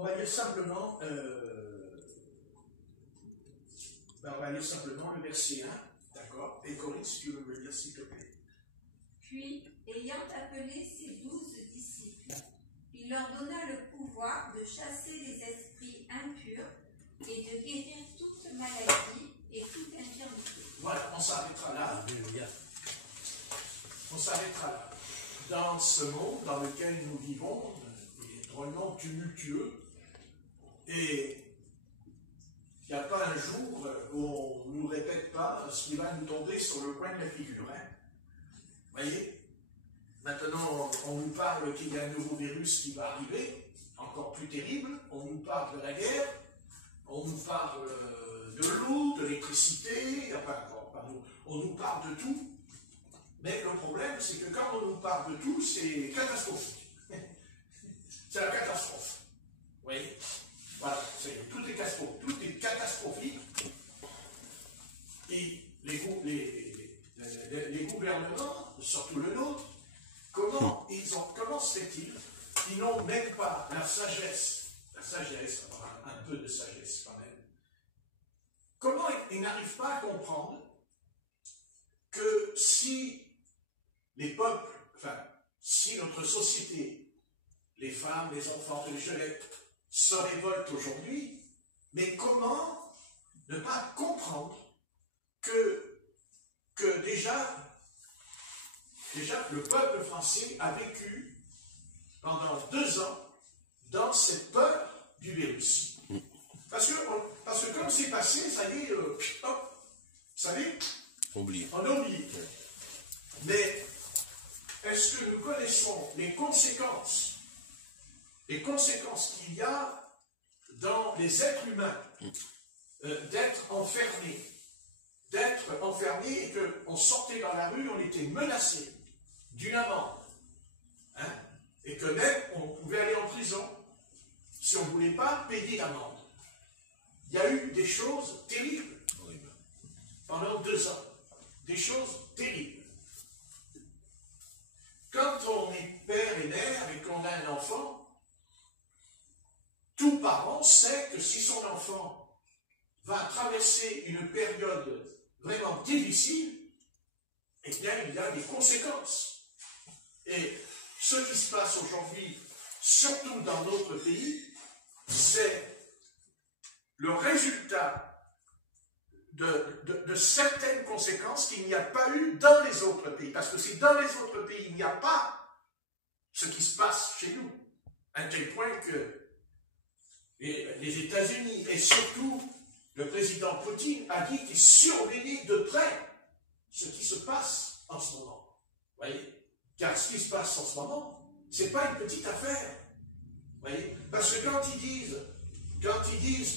On va lire simplement, le verset 1, d'accord? Et Corinne, si tu veux me le lire, s'il te plaît. Puis, ayant appelé ses 12 disciples, il leur donna le pouvoir de chasser les esprits impurs et de guérir toute maladie et toute infirmité. Voilà, on s'arrêtera là. On s'arrêtera là. Dans ce monde dans lequel nous vivons, il est drôlement tumultueux, et il n'y a pas un jour où on ne nous répète pas ce qui va nous tomber sur le coin de la figure. Hein. Vous voyez? Maintenant, on nous parle qu'il y a un nouveau virus qui va arriver, encore plus terrible. On nous parle de la guerre, on nous parle de l'eau, de l'électricité, enfin, on nous parle de tout. Mais le problème, c'est que quand on nous parle de tout, c'est catastrophique. C'est la catastrophe. Vous voyez? Voilà, tout est catastrophique. Et les gouvernements, surtout le nôtre, comment se fait-il qu'ils n'ont même pas la sagesse, un peu de sagesse quand même. Comment ils n'arrivent pas à comprendre que si les peuples, si notre société, les femmes, les enfants, les jeunes, se révoltent aujourd'hui, mais comment ne pas comprendre que déjà le peuple français a vécu pendant 2 ans dans cette peur du virus. Parce que comme c'est passé, ça y est, hop, vous savez, on a oublié. Mais est-ce que nous connaissons les conséquences qu'il y a dans les êtres humains d'être enfermés et qu'on sortait dans la rue, on était menacé d'une amende, hein, et que même on pouvait aller en prison si on ne voulait pas payer l'amende. Il y a eu des choses terribles pendant 2 ans, des choses terribles. Quand on est père et mère et qu'on a un enfant, tout parent sait que si son enfant va traverser une période vraiment difficile, eh bien, il y a des conséquences. Et ce qui se passe aujourd'hui, surtout dans notre pays, c'est le résultat de certaines conséquences qu'il n'y a pas eu dans les autres pays. Parce que c'est dans les autres pays, il n'y a pas ce qui se passe chez nous. À tel point que les États-Unis et surtout le président Poutine a dit qu'il surveillait de près ce qui se passe en ce moment. Vous voyez? Car ce qui se passe en ce moment, ce n'est pas une petite affaire. Vous voyez? Parce que quand ils disent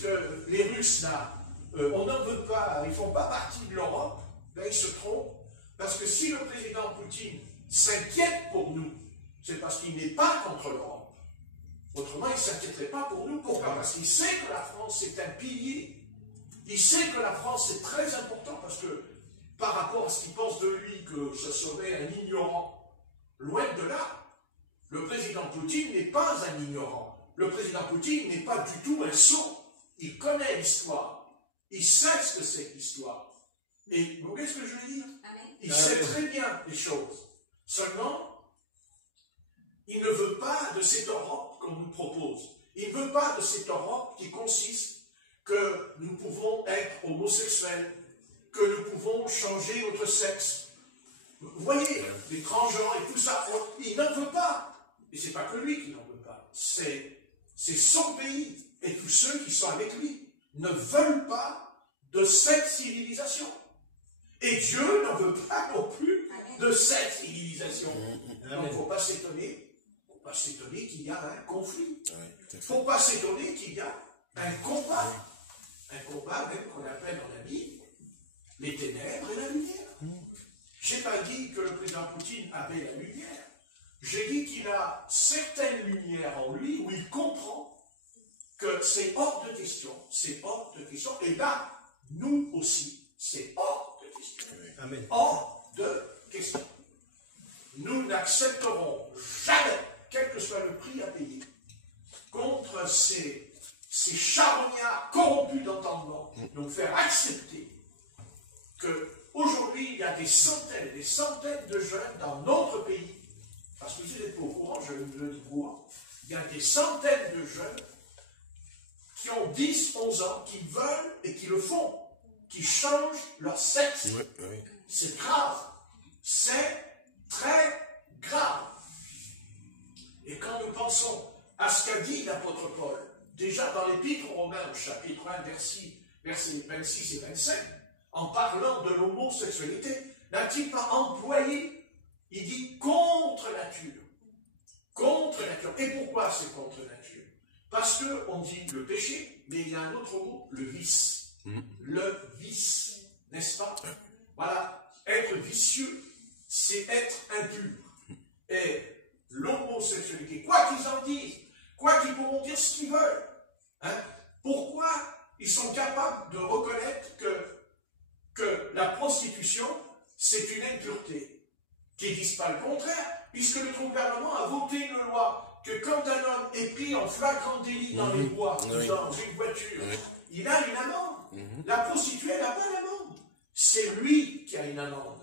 que les Russes, là, on n'en veut pas, ils ne font pas partie de l'Europe, ben ils se trompent. Parce que si le président Poutine s'inquiète pour nous, c'est parce qu'il n'est pas contre l'Europe. Autrement, il ne s'inquiéterait pas pour nous. Pourquoi? Parce qu'il sait que la France est un pilier. Il sait que la France est très important parce que par rapport à ce qu'il pense de lui, que ce serait un ignorant, loin de là, le président Poutine n'est pas un ignorant. Le président Poutine n'est pas du tout un sot. Il connaît l'histoire. Il sait ce que c'est que l'histoire. Et vous voyez ce que je veux dire? Il sait très bien les choses. Seulement, il ne veut pas de cette Europe qu'on nous propose. Il ne veut pas de cette Europe qui consiste que nous pouvons être homosexuels, que nous pouvons changer notre sexe. Vous voyez, les transgenres et tout ça, il n'en veut pas. Et ce n'est pas que lui qui n'en veut pas. C'est son pays et tous ceux qui sont avec lui ne veulent pas de cette civilisation. Et Dieu n'en veut pas non plus de cette civilisation. Donc il ne faut pas s'étonner. Il ne faut pas s'étonner qu'il y a un conflit. Il ne faut pas s'étonner qu'il y a un combat. Un combat même qu'on appelle dans la Bible les ténèbres et la lumière. Je n'ai pas dit que le président Poutine avait la lumière. J'ai dit qu'il a certaines lumières en lui où il comprend que c'est hors de question. C'est hors de question. Et là, nous aussi, c'est hors de question. Amen. Hors de question. Nous n'accepterons jamais, quel que soit le prix à payer, contre ces charognards corrompus d'entendement, nous faire accepter qu'aujourd'hui, il y a des centaines et des centaines de jeunes dans notre pays, parce que vous n'êtes pas au courant, je le dis pour, il y a des centaines de jeunes qui ont 10, 11 ans, qui veulent et qui le font, qui changent leur sexe. Oui, oui. C'est grave. C'est très grave. Et quand nous pensons à ce qu'a dit l'apôtre Paul, déjà dans l'Épître aux Romains, au chapitre 1, versets 26 et 27, en parlant de l'homosexualité, n'a-t-il pas employé, il dit contre nature. Contre nature. Et pourquoi c'est contre nature? Parce qu'on dit le péché, mais il y a un autre mot, le vice. Le vice, n'est-ce pas? Voilà, être vicieux, c'est être impur. Et l'homosexualité, quoi qu'ils en disent, quoi qu'ils pourront dire ce qu'ils veulent, hein, pourquoi ils sont capables de reconnaître que la prostitution, c'est une impureté, qu'ils ne disent pas le contraire, puisque le gouvernement a voté une loi que quand un homme est pris en flagrant délit dans les bois ou dans une voiture, il a une amende. La prostituée n'a pas d'amende. C'est lui qui a une amende.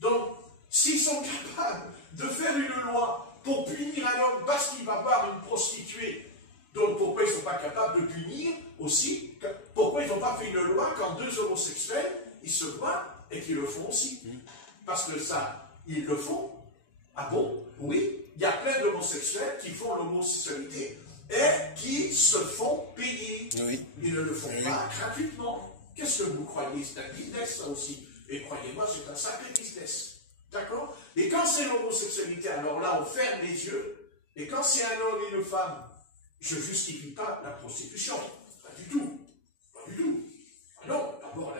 Donc, s'ils sont capables de faire une loi pour punir un homme parce qu'il va voir une prostituée, donc pourquoi ils ne sont pas capables de punir aussi? Pourquoi ils n'ont pas fait une loi quand deux homosexuels, ils se voient et qu'ils le font aussi? Parce que ça, ils le font. Ah bon? Oui, il y a plein d'homosexuels qui font l'homosexualité et qui se font payer. Oui. Ils ne le font pas gratuitement. Qu'est-ce que vous croyez? C'est un business, ça aussi. Et croyez-moi, c'est un sacré business. D'accord? Et quand c'est l'homosexualité, alors là, on ferme les yeux. Et quand c'est un homme et une femme, je ne justifie pas la prostitution. Pas du tout. Pas du tout. Ah non, d'abord,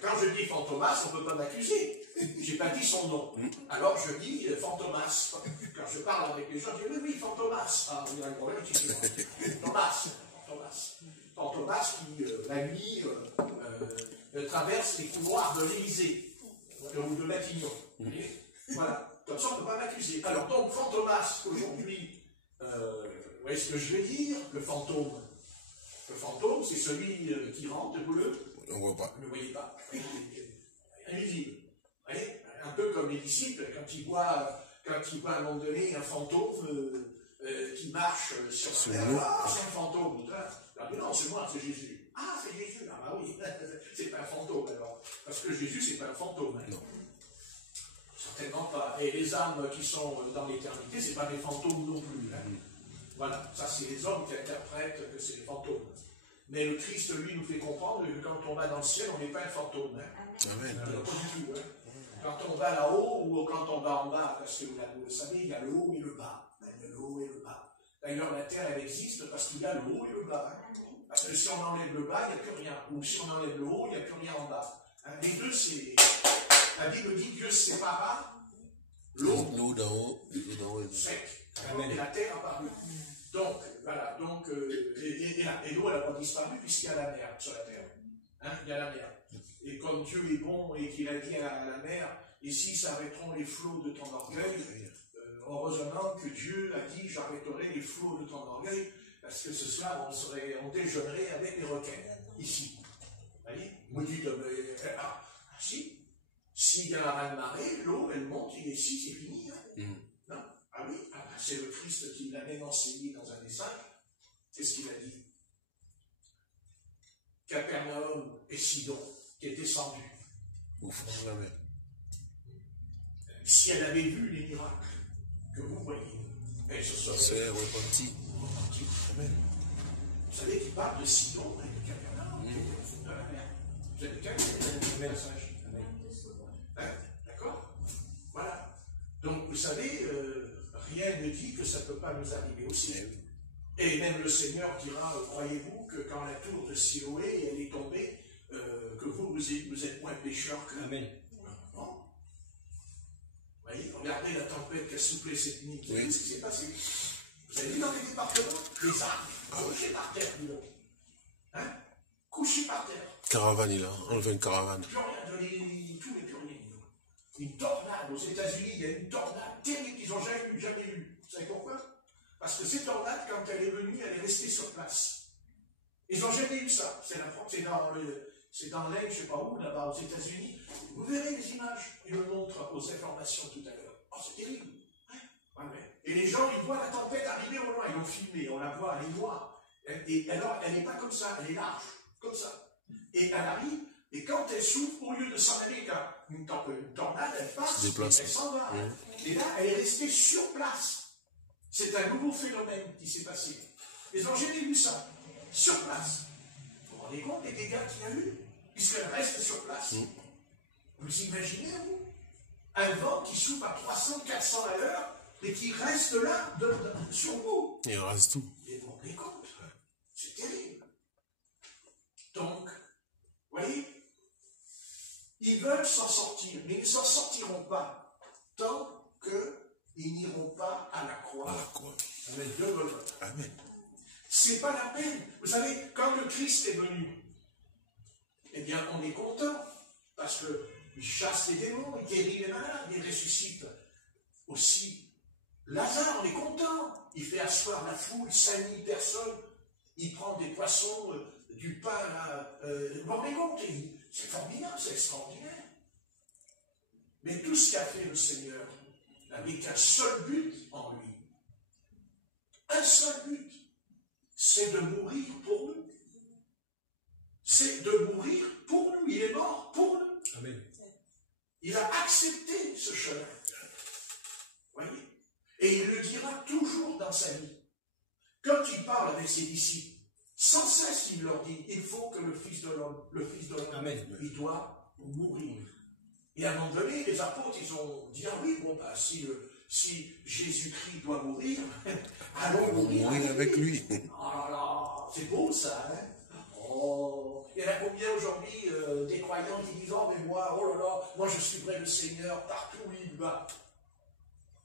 quand je dis Fantomas, on ne peut pas m'accuser. Je n'ai pas dit son nom. Alors je dis Fantomas. Quand je parle avec les gens, je dis oui, Fantomas. Ah, il y a un problème, Fantomas qui, la nuit, traverse les couloirs de l'Élysée ou de Matignon. Voilà. Comme ça, on ne peut pas m'accuser. Alors donc, Fantomas, aujourd'hui, vous voyez ce que je veux dire? Le fantôme. Le fantôme, c'est celui qui rentre, bleu. On ne voit pas. Vous ne le voyez pas. Invisible. Vous voyez? Un peu comme les disciples, quand ils voient à un moment donné un fantôme qui marche sur la terre. Ah, c'est un fantôme. Ah, mais non, c'est moi, c'est Jésus. Ah, c'est Jésus. Ah, bah oui, c'est pas un fantôme alors. Parce que Jésus, c'est pas un fantôme. Hein. Non. Certainement pas. Et les âmes qui sont dans l'éternité, c'est pas des fantômes non plus. Hein. Voilà, ça c'est les hommes qui interprètent que c'est des fantômes. Mais le Christ, lui, nous fait comprendre que quand on va dans le ciel, on n'est pas un fantôme. Hein. Amen. Pas du tout. Hein. Quand on va là-haut ou quand on va en bas, parce que vous le savez, il y a le haut et le bas. Il y a le haut et le bas. D'ailleurs, la terre, elle existe parce qu'il y a le haut et le bas. Hein. Parce que si on enlève le bas, il n'y a plus rien. Ou si on enlève le haut, il n'y a plus rien en bas. Hein. Les deux, c'est... La Bible dit que Dieu sépara l'eau d'en haut et sec. Et la terre a paru. Donc, voilà. Donc, et l'eau, elle n'a pas disparu puisqu'il y a la mer sur la terre. Hein, il y a la mer. Et comme Dieu est bon et qu'il a dit à la mer, ici s'arrêteront les flots de ton orgueil, heureusement que Dieu a dit, j'arrêterai les flots de ton orgueil, parce que ce soir, on déjeunerait avec les requins, ici. Vous voyez? Vous dites, si, s'il y a un raz-de-marée, l'eau, elle monte, et ici, c'est fini. Hein. Non? Ah oui, c'est le Christ qui l'a même enseigné dans un des 5. C'est ce qu'il a dit. Capernaum et Sidon, qui est descendu au fond de la mer. Si elle avait vu les miracles que vous voyez, elle se serait repentie. Amen. Vous savez qu'il parle de Sidon et de Capernaum, qui est au fond de la mer. Vous avez quelqu'un qui a le message? Hein? D'accord? Voilà. Donc, vous savez, rien ne dit que ça ne peut pas nous arriver aussi. Et même le Seigneur dira, croyez-vous que quand la tour de Siloé elle est tombée, que vous êtes moins pécheurs que... Amen. Non. Vous voyez, regardez la tempête qui a soufflé cette nuit. Vous savez ce qui s'est passé? Vous avez vu dans les départements? Les arbres couchés par terre, dis donc. Hein? Couchés par terre. Caravane, il a enlevé une caravane. Plus rien, tout n'est plus rien. Une tornade, aux États-Unis, il y a une tornade terrible qu'ils n'ont jamais eu. Vous savez pourquoi? Parce que cette tornade, quand elle est venue, elle est restée sur place. Ils n'ont jamais eu ça. C'est dans l'Inde, je ne sais pas où, là-bas aux États-Unis. Vous verrez les images. Ils le montrent aux informations tout à l'heure. Oh, c'est terrible. Ouais, ouais. Et les gens, ils voient la tempête arriver au loin. Ils l'ont filmé, on la voit, elle est noire. Et alors, elle n'est pas comme ça, elle est large, comme ça. Et elle arrive, et quand elle souffle, au lieu de s'en aller, une tornade, elle passe, elle s'en va. Et là, elle est restée sur place. C'est un nouveau phénomène qui s'est passé. Ils n'ont jamais vu ça. Sur place. Vous vous rendez compte des dégâts qu'il y a eu, puisqu'elle reste sur place. Vous imaginez, vous, un vent qui souffle à 300, 400 à l'heure, et qui reste là, sur vous. Il reste tout. Et vous vous rendez compte? C'est terrible. Donc, vous voyez, ils veulent s'en sortir, mais ils ne s'en sortiront pas tant qu'ils n'iront pas à la croix. À la croix. Avec deux voleurs. Amen. C'est pas la peine. Vous savez, quand le Christ est venu, eh bien, on est content, parce qu'il chasse les démons, il guérit les malades, il ressuscite aussi. Lazare, on est content. Il fait asseoir la foule, 5000 personnes. Il prend des poissons, du pain, vous vous rendez compte? C'est formidable, c'est extraordinaire. Mais tout ce qu'a fait le Seigneur n'avait qu'un seul but en lui. Un seul but. C'est de mourir pour nous. C'est de mourir pour nous. Il est mort pour nous. Amen. Il a accepté ce chemin. Voyez? Et il le dira toujours dans sa vie. Quand il parle avec ses disciples, sans cesse il leur dit, il faut que le Fils de l'homme, il doit mourir. Et à un moment donné, les apôtres, ils ont dit, ah oui, bon, bah, si Jésus-Christ doit mourir, allons mourir avec lui. Oh là là, c'est beau ça, hein? Oh, il y en a combien aujourd'hui des croyants qui disent, oh mais moi, oh là là, moi je suivrai le Seigneur partout où il va.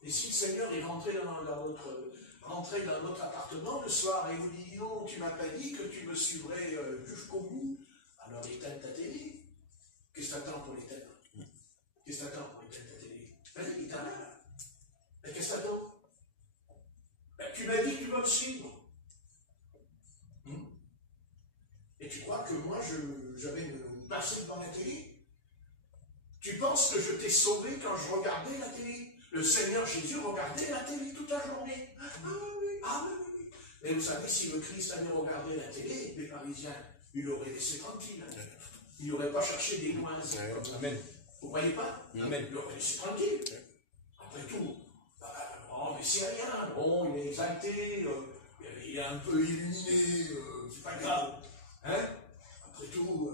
Et si le Seigneur est rentré dans notre appartement le soir et vous dit, non, tu m'as pas dit que tu me suivrais jusqu'au bout, alors éteins ta télé. Qu'est-ce que t'attends pour l'éteindre? Qu'est-ce que t'attends pour éteindre ta télé? Vas-y, éteins-la. Mais qu'est-ce que t'attends? Ben, tu m'as dit que tu vas me suivre. Et tu crois que moi, j'avais me passer devant la télé? Tu penses que je t'ai sauvé quand je regardais la télé? Le Seigneur Jésus regardait la télé toute la journée. Ah oui, ah oui, oui. Mais vous savez, si le Christ avait regardé la télé, les Parisiens, il l'aurait laissé tranquille. Il n'aurait pas cherché des noises. Amen. Vous ne croyez pas? Amen. Il l'aurait laissé tranquille. Après tout, oh, mais c'est rien. Bon, il est exalté, il est un peu illuminé, c'est pas grave. Hein? Après tout,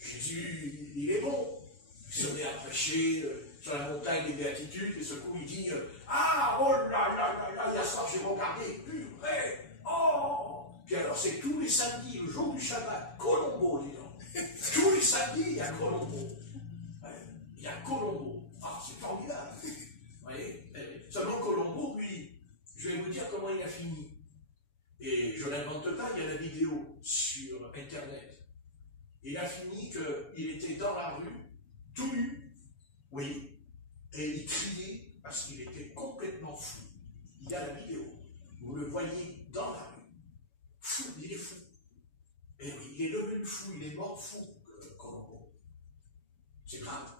Jésus, il est bon. Il se met à prêcher sur la montagne des béatitudes, et ce coup il dit ah, oh là là là là, il y a ça, j'ai regardé, purée, oh! Puis alors c'est tous les samedis, le jour du Shabbat, Colombo, dis donc. Tous les samedis, il y a Colombo. Il y a Colombo. Ah, c'est formidable. Vous voyez? Seulement Colombo, lui, je vais vous dire comment il a fini. Et je ne l'invente pas, il y a la vidéo sur Internet. Il a fini qu'il était dans la rue, tout nu, oui, et il criait parce qu'il était complètement fou. Il y a la vidéo. Vous le voyez dans la rue. Fou, il est fou. Et oui, il est devenu fou, il est mort fou, Colombo. C'est grave.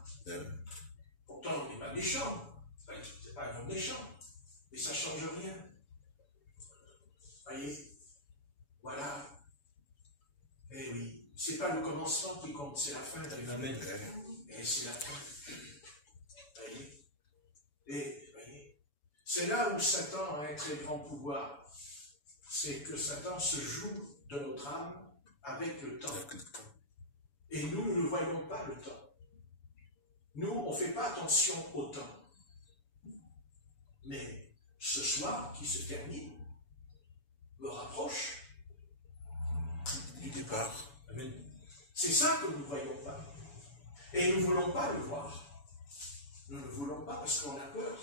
Pourtant, on n'est pas méchant. C'est pas un homme méchant. Mais ça ne change rien. Voyez? Voilà. Eh oui. C'est pas le commencement qui compte, c'est la fin. Amen. Et c'est la fin. Voyez? Et voyez? C'est là où Satan a un très grand pouvoir. C'est que Satan se joue de notre âme avec le temps. Et nous, nous ne voyons pas le temps. Nous, on ne fait pas attention au temps. Mais ce soir qui se termine me rapproche Du départ. Amen. C'est ça que nous ne voyons pas. Et nous ne voulons pas le voir. Nous ne voulons pas parce qu'on a peur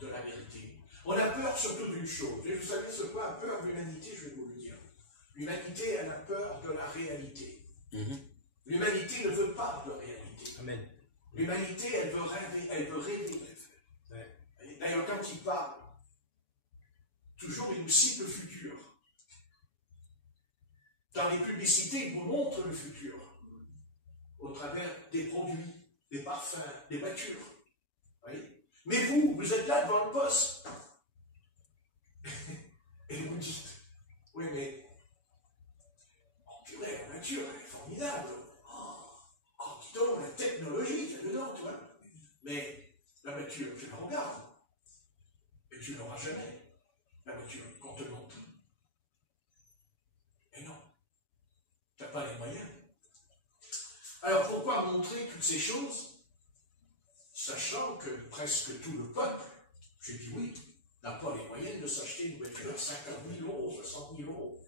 de la vérité. On a peur surtout d'une chose. Et vous savez ce quoi a peur l'humanité, je vais vous le dire. L'humanité, elle a peur de la réalité. L'humanité ne veut pas de réalité. Amen. L'humanité, elle veut rêver, elle veut rêver. D'ailleurs, quand il parle toujours il nous cite le futur. Dans les publicités, il vous montre le futur, au travers des produits, des parfums, des voitures. Voyez? Mais vous êtes là devant le poste, et vous dites, oui mais, oh purée, la voiture, elle est formidable. Oh, dis donc, la technologie, c'est dedans, tu vois. Mais la voiture, tu la regardes, et tu n'auras jamais la voiture qu'on te montre. Et non, tu n'as pas les moyens. Alors pourquoi montrer toutes ces choses, sachant que presque tout le peuple, je dis oui, n'a pas les moyens de s'acheter une voiture à 50 000 euros, 60 000 euros.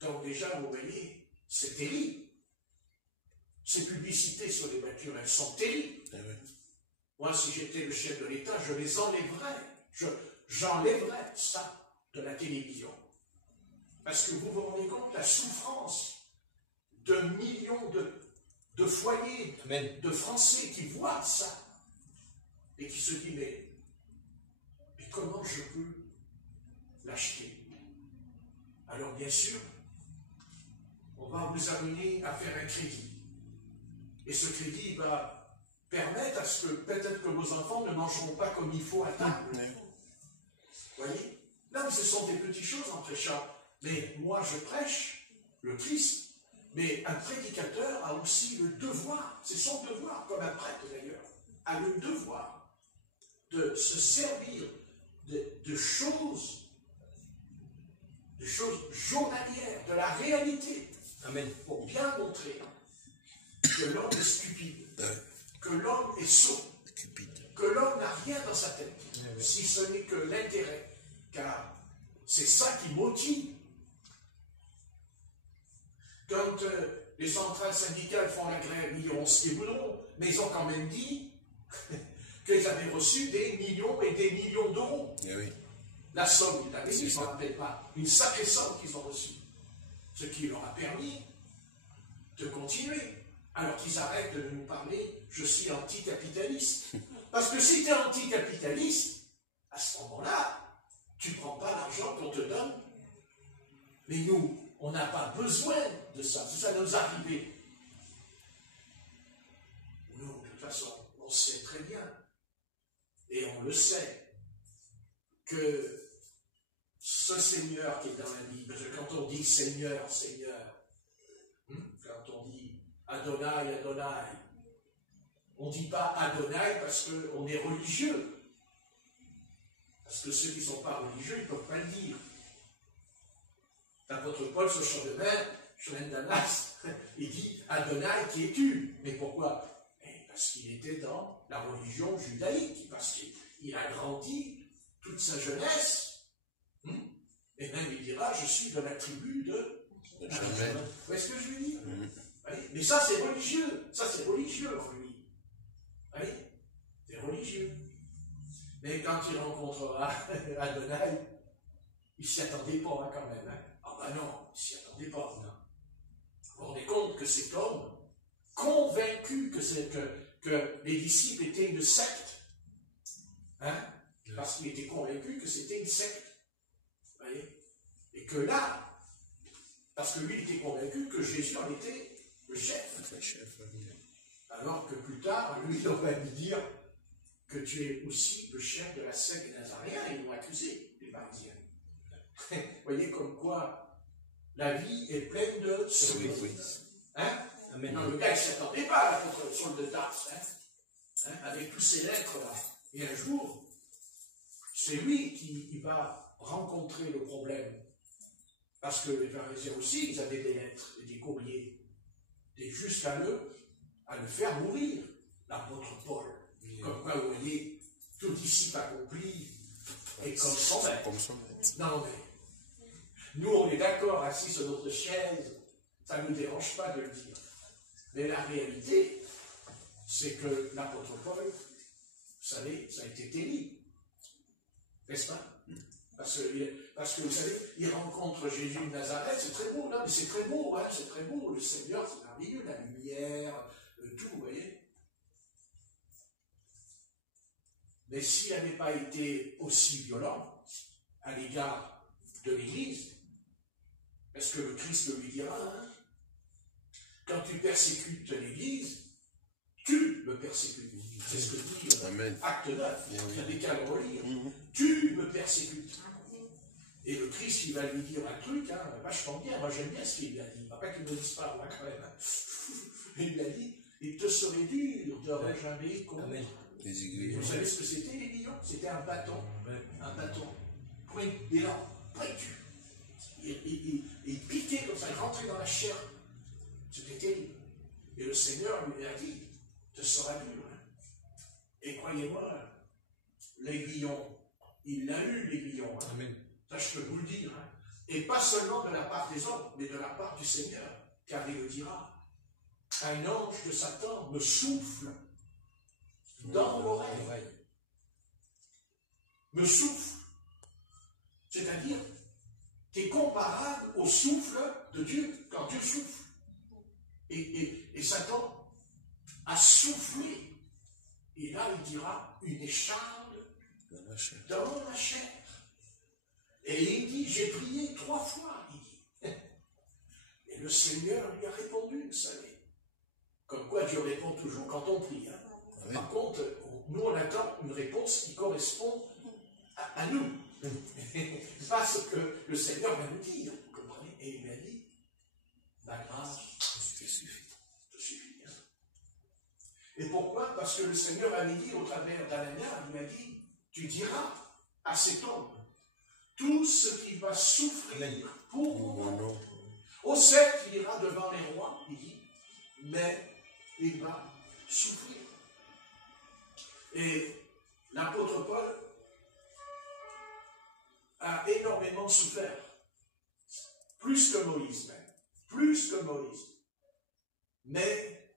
Donc déjà, vous voyez, c'est terrible. Ces publicités sur les voitures, elles sont terribles. Moi, si j'étais le chef de l'État, je les enlèverais. J'enlèverais ça de la télévision. Parce que vous vous rendez compte la souffrance de millions de foyers, Amen. de Français qui voient ça et qui se disent, mais comment je peux l'acheter? Alors bien sûr, on va vous amener à faire un crédit. Et ce crédit va permettre à ce que peut-être que vos enfants ne mangeront pas comme il faut à table. Vous voyez? Là, ce sont des petites choses en prêchant. Mais moi, je prêche le Christ. Mais un prédicateur a aussi le devoir, c'est son devoir, comme un prêtre d'ailleurs, a le devoir de se servir de choses journalières, de la réalité, Amen. pour bien montrer que l'homme est stupide, que l'homme est sot, que l'homme n'a rien dans sa tête, si ce n'est que l'intérêt, car c'est ça qui motive. Quand les centrales syndicales font la grève, ils diront ce qu'ils voudront, mais ils ont quand même dit qu'ils avaient reçu des millions et des millions d'euros. Oui. La somme, ils l'avaient dit, je ne me rappelle pas, une sacrée somme qu'ils ont reçue. Ce qui leur a permis de continuer. Alors qu'ils arrêtent de nous parler, je suis anticapitaliste. Parce que si tu es anticapitaliste, à ce moment-là, tu ne prends pas l'argent qu'on te donne. Mais nous, on n'a pas besoin de ça. Ça nous arrive. Nous, de toute façon, on sait très bien, et on le sait, que ce Seigneur qui est dans la Bible, parce que quand on dit Seigneur, Seigneur, quand on dit Adonai, Adonai, on ne dit pas Adonai parce qu'on est religieux. Parce que ceux qui ne sont pas religieux, ils ne peuvent pas le dire. L'apôtre Paul, sur le champ de mer, chemin de Damas, il dit Adonai, qui es-tu? Mais pourquoi? Parce qu'il était dans la religion judaïque, parce qu'il a grandi toute sa jeunesse. Et même il dira je suis de la tribu de Benjamin. Vous voyez ce que je veux dire? Mais ça, c'est religieux. Ça, c'est religieux en lui. Vous voyez? C'est religieux. Mais quand il rencontrera Adonai, il ne s'y attendait pas quand même. Ah ben non, il ne s'y attendait pas. Non. Vous vous rendez compte que cet homme, convaincu que les disciples étaient une secte, parce qu'il était convaincu que c'était une secte. Vous voyez? Et que là, parce que lui il était convaincu que Jésus en était le chef. Alors que plus tard, lui il aurait dû dire que tu es aussi le chef de la secte des Nazaréens, et ils l'ont accusé, les Parisiens. Vous voyez comme quoi la vie est pleine de surprises. Non, le gars, il ne s'attendait pas à l'apôtre Saul de Tarse, avec tous ces lettres-là. Et un jour, c'est lui qui va rencontrer le problème. Parce que les pharisiens aussi, ils avaient des lettres et des courriers. Et jusqu'à le faire mourir, l'apôtre Paul. Comme quoi, vous voyez, tout disciple accompli est comme son maître. Non, mais nous, on est d'accord, assis sur notre chaise, ça ne nous dérange pas de le dire. Mais la réalité, c'est que l'apôtre Paul, vous savez, ça a été terrible. N'est-ce pas? Parce que vous savez, il rencontre Jésus de Nazareth, c'est très beau, là, mais c'est très beau, c'est très beau. Le Seigneur, c'est merveilleux, la lumière, tout, vous voyez. Mais s'il n'avait pas été aussi violent, à l'égard de l'Église, est-ce que le Christ lui dira, hein, quand tu persécutes l'Église, tu me persécutes. C'est ce que dit Acte 9, il y a des cas de relire. Tu me persécutes. Et le Christ, il va lui dire un truc, hein, vachement bien. Moi, j'aime bien ce qu'il lui a dit. Il ne va pas qu'il me dise pas, moi, quand même. Hein. Il lui a dit, il te serait dur de réjamber contre. Les aiguillons. Vous savez ce que c'était, l'aiguillon? C'était un bâton. Un bâton. Pointu. Il piquait comme ça, il rentrait dans la chair. C'était terrible. Et le Seigneur lui a dit, te sera dur. Hein. Et croyez-moi, l'aiguillon, il l'a eu, l'aiguillon. Hein. Amen. Ça, je peux vous le dire. Hein. Et pas seulement de la part des hommes, mais de la part du Seigneur. Car il le dira. Un ange de Satan me souffle dans l'oreille. Me souffle. C'est-à-dire, tu es comparable au souffle de Dieu, quand Dieu souffle. Et Satan a soufflé. Et là, il dira une écharde dans la chair. Et il dit, j'ai prié 3 fois, il dit. Et le Seigneur lui a répondu, vous savez. Comme quoi Dieu répond toujours quand on prie. Hein. Oui. Par contre, nous, on attend une réponse qui correspond à nous. Pas ce que le Seigneur va nous dire, vous comprenez? Et il m'a dit, ma grâce te suffit. Hein. Et pourquoi? Parce que le Seigneur avait dit au travers d'Anania, il m'a dit, tu diras à cet homme tout ce qu'il va souffrir pour moi. Au certes, il ira devant les rois, il dit, mais il va souffrir. Et l'apôtre Paul a énormément souffert. Plus que Moïse même. Plus que Moïse. Mais,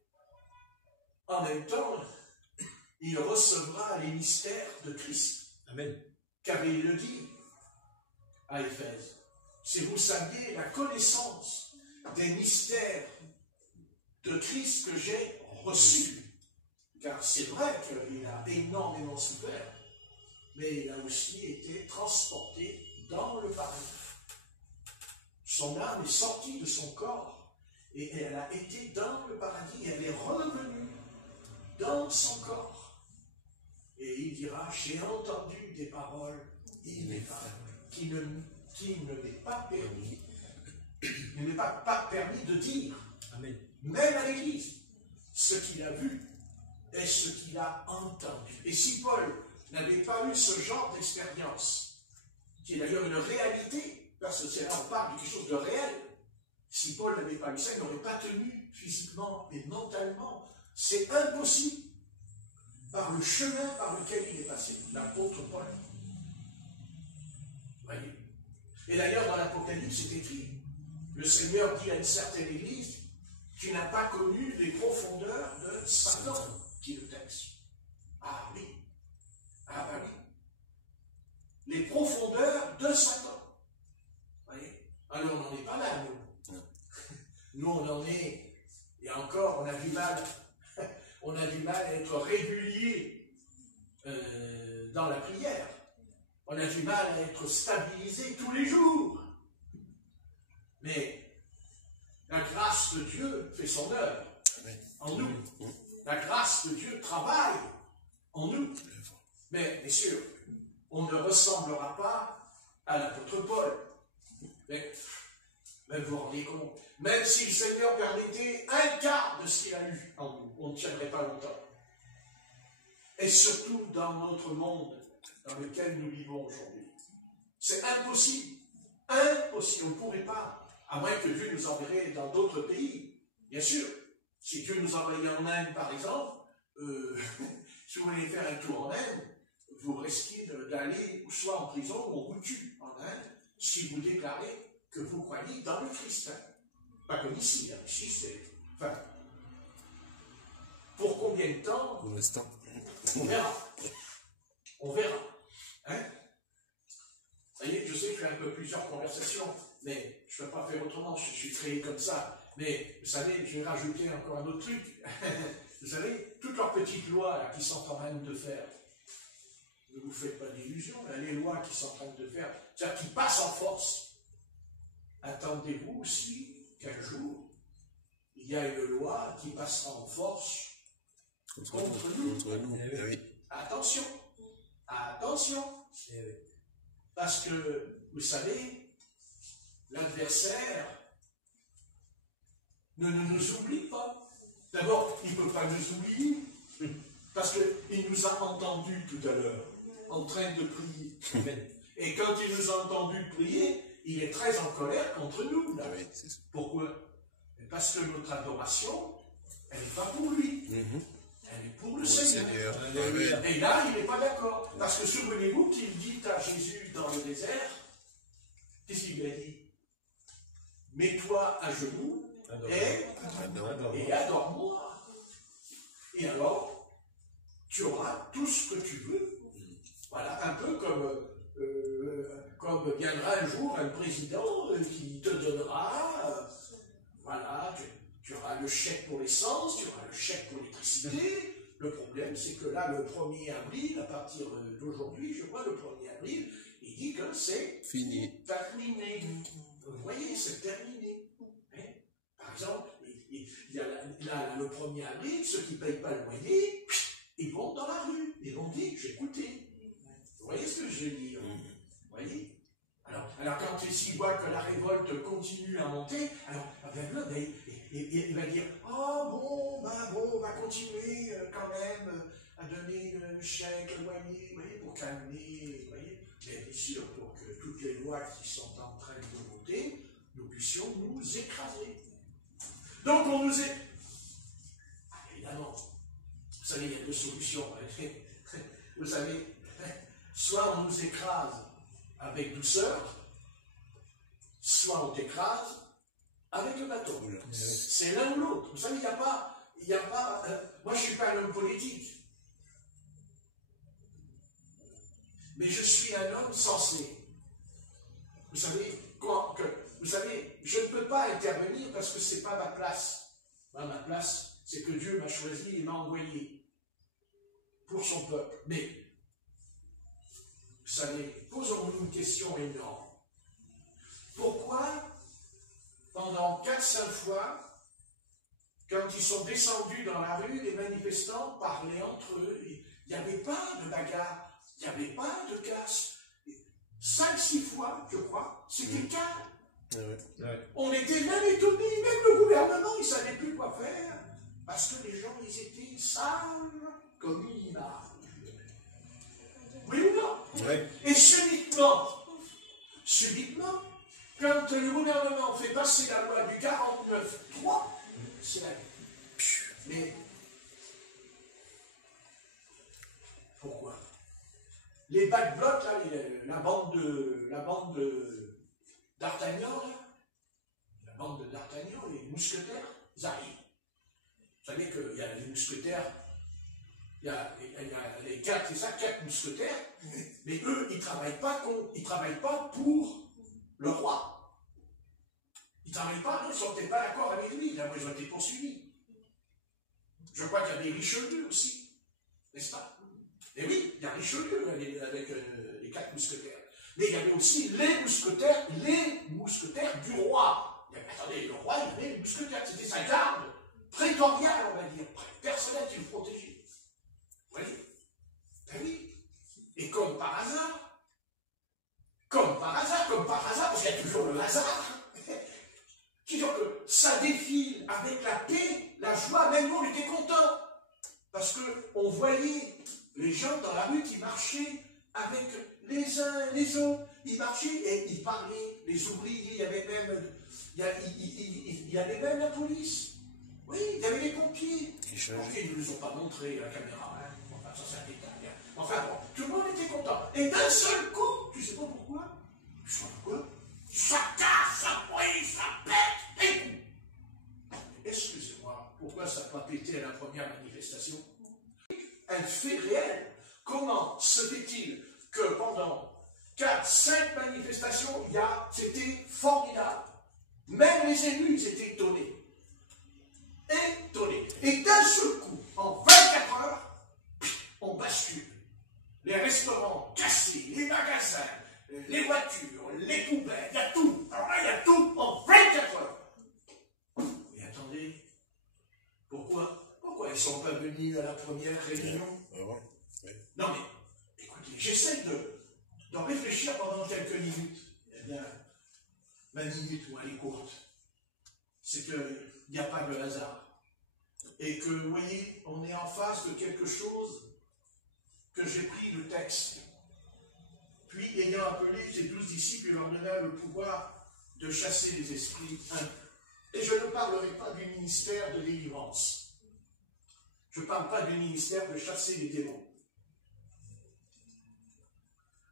en même temps, il recevra les mystères de Christ. Amen. Car il le dit à Éphèse. Si vous saviez la connaissance des mystères de Christ que j'ai reçus. Car c'est vrai qu'il a énormément souffert, mais il a aussi été transporté dans le paradis. Son âme est sortie de son corps et elle a été dans le paradis. Elle est revenue dans son corps. Et il dira, j'ai entendu des paroles ineffables qui ne m'est pas permis, ne m'est pas permis de dire. Amen. Même à l'Église, ce qu'il a vu est ce qu'il a entendu. Et si Paul n'avait pas eu ce genre d'expérience, qui est d'ailleurs une réalité, parce que c'est là on parle de quelque chose de réel, si Paul n'avait pas eu ça, il n'aurait pas tenu physiquement et mentalement. C'est impossible par le chemin par lequel il est passé, l'apôtre Paul. Voyez. Et d'ailleurs, dans l'Apocalypse, c'est écrit, le Seigneur dit à une certaine église, tu n'as pas connu les profondeurs de Satan, dit le texte. Ah oui. Ah ben oui. Les profondeurs de Satan. Vous voyez? Alors on n'en est pas là, nous. Nous, on en est, et encore, on a du mal à être régulier dans la prière. On a du mal à être stabilisé tous les jours. Mais la grâce de Dieu fait son œuvre en nous. La grâce de Dieu travaille en nous. Mais, messieurs, on ne ressemblera pas à l'apôtre Paul. Mais vous vous rendez compte, même si le Seigneur permettait un quart de ce qu'il a eu en nous, on ne tiendrait pas longtemps. Et surtout dans notre monde dans lequel nous vivons aujourd'hui. C'est impossible. Impossible. On ne pourrait pas. À moins que Dieu nous enverrait dans d'autres pays. Bien sûr. Si Dieu nous envoyait en Inde, par exemple, si vous voulez faire un tour en Inde, vous risquez d'aller soit en prison ou on vous tue en Inde si vous déclarez que vous croyez dans le Christ. Pas comme ici. Hein. Ici, c'est... Enfin, pour combien de temps? Pour l'instant. On verra. On verra. Hein? Ça y est, je sais que je fais un peu plusieurs conversations, mais je ne peux pas faire autrement, je suis créé comme ça. Mais, vous savez, je vais rajouter encore un autre truc. Vous savez, toutes leurs petites lois là, qui sont en train de faire, ne vous faites pas d'illusions, les lois qui sont en train de faire, c'est-à-dire qui passent en force, attendez-vous aussi qu'un jour, il y a une loi qui passera en force contre nous. Oui. Attention, attention, parce que, vous savez, l'adversaire ne nous oublie pas. D'abord, il ne peut pas nous oublier, parce qu'il nous a entendus tout à l'heure, en train de prier. Et quand il nous a entendus prier, il est très en colère contre nous. Là. Oui, Pourquoi? Parce que notre adoration, elle n'est pas pour lui. Elle est pour le Seigneur. Et là, il n'est pas d'accord. Parce que souvenez-vous qu'il dit à Jésus dans le désert, qu'est-ce qu'il lui a dit? Mets-toi à genoux et adore-moi. Et alors, tu auras tout ce que tu veux. Voilà, un peu comme viendra un jour un président qui te donnera, voilà, tu auras le chèque pour l'essence, tu auras le chèque pour l'électricité. Le problème, c'est que là, le 1er avril, à partir d'aujourd'hui, je crois, le 1er avril, il dit que c'est fini. Terminé. Vous voyez, c'est terminé. Hein? Par exemple, il y a là, le 1er avril, ceux qui ne payent pas le loyer, ils vont dans la rue. Ils vont dire, j'ai écouté. Vous voyez ce que je veux dire? Vous voyez? Alors quand il voit que la révolte continue à monter, alors il va dire, oh bon, on va continuer quand même à donner le chèque, le loyer, vous voyez, pour calmer, vous voyez. Mais bien sûr, pour que toutes les lois qui sont en train de voter, nous puissions nous écraser. Donc on nous est... Évidemment, vous savez, il y a deux solutions. Vous savez, soit on nous écrase avec douceur, soit on t'écrase avec le bateau. C'est l'un ou l'autre. Vous savez, il n'y a pas... moi, je ne suis pas un homme politique. Mais je suis un homme sensé. Vous savez, je ne peux pas intervenir parce que ce n'est pas ma place. Ma place, c'est que Dieu m'a choisi et m'a envoyé pour son peuple. Mais, vous savez, posons-nous une question énorme. Pourquoi, pendant 4-5 fois, quand ils sont descendus dans la rue, les manifestants parlaient entre eux, il n'y avait pas de bagarre, il n'y avait pas de casse. 5-6 fois, je crois, c'était calme. On était même étonnés, même le gouvernement, il ne savait plus quoi faire, parce que les gens, ils étaient sages comme une image. Oui ou non? Et subitement, quand le gouvernement fait passer la loi du 49.3, c'est la vie. Mais pourquoi? Les Black Blocs, là, la bande d'Artagnan, les mousquetaires, ils arrivent. Vous savez qu'il y a les mousquetaires, il y a les 4 mousquetaires, mais eux, ils ne travaillent pas pour le roi. Ils ne travaillent pas, ils ne sont peut-être pas d'accord avec lui, ils ont été poursuivis. Je crois qu'il y a des Richelieu aussi, n'est-ce pas? Et oui, il y a Richelieu avec les 4 mousquetaires. Mais il y avait aussi les mousquetaires du roi. Attendez, le roi, il avait les mousquetaires, c'était sa garde prétoriale, on va dire, personnelle qui le protégeait. Vous voyez? Ben oui. Et comme par hasard, parce qu'il y a toujours le hasard, c'est-à-dire que ça défile avec la paix, la joie, même nous on était contents. Parce qu'on voyait les gens dans la rue qui marchaient avec les uns et les autres. Ils marchaient et ils parlaient, les ouvriers, il y avait même la police. Oui, il y avait les pompiers. Les pompiers ne nous ont pas montré la caméra. Hein. Enfin, ça, c'est un détail. Enfin bon, tout le monde était content. Et d'un seul coup, tu sais pas pourquoi? Je sais pas pourquoi. Ça casse, ça brille, ça pète, et excusez-moi, pourquoi ça n'a pas pété à la première manifestation? Un fait réel. Comment se fait-il que pendant 4-5 manifestations, c'était formidable. Même les élus, ils étaient étonnés. Et d'un seul coup, en 24 heures, on bascule. les restaurants cassés, les magasins, les voitures, les poubelles, il y a tout. Alors là, il y a tout en 24 heures. Mais attendez, pourquoi ils ne sont pas venus à la première réunion? Non mais, écoutez, j'essaie de réfléchir pendant quelques minutes. Eh bien, ma minute, moi, elle est courte. C'est qu'il n'y a pas de hasard. Et que, vous voyez, on est en face de quelque chose que j'ai pris le texte. Puis, ayant appelé ses 12 disciples, il leur donna le pouvoir de chasser les esprits impurs. Et je ne parlerai pas du ministère de délivrance. Je ne parle pas du ministère de chasser les démons.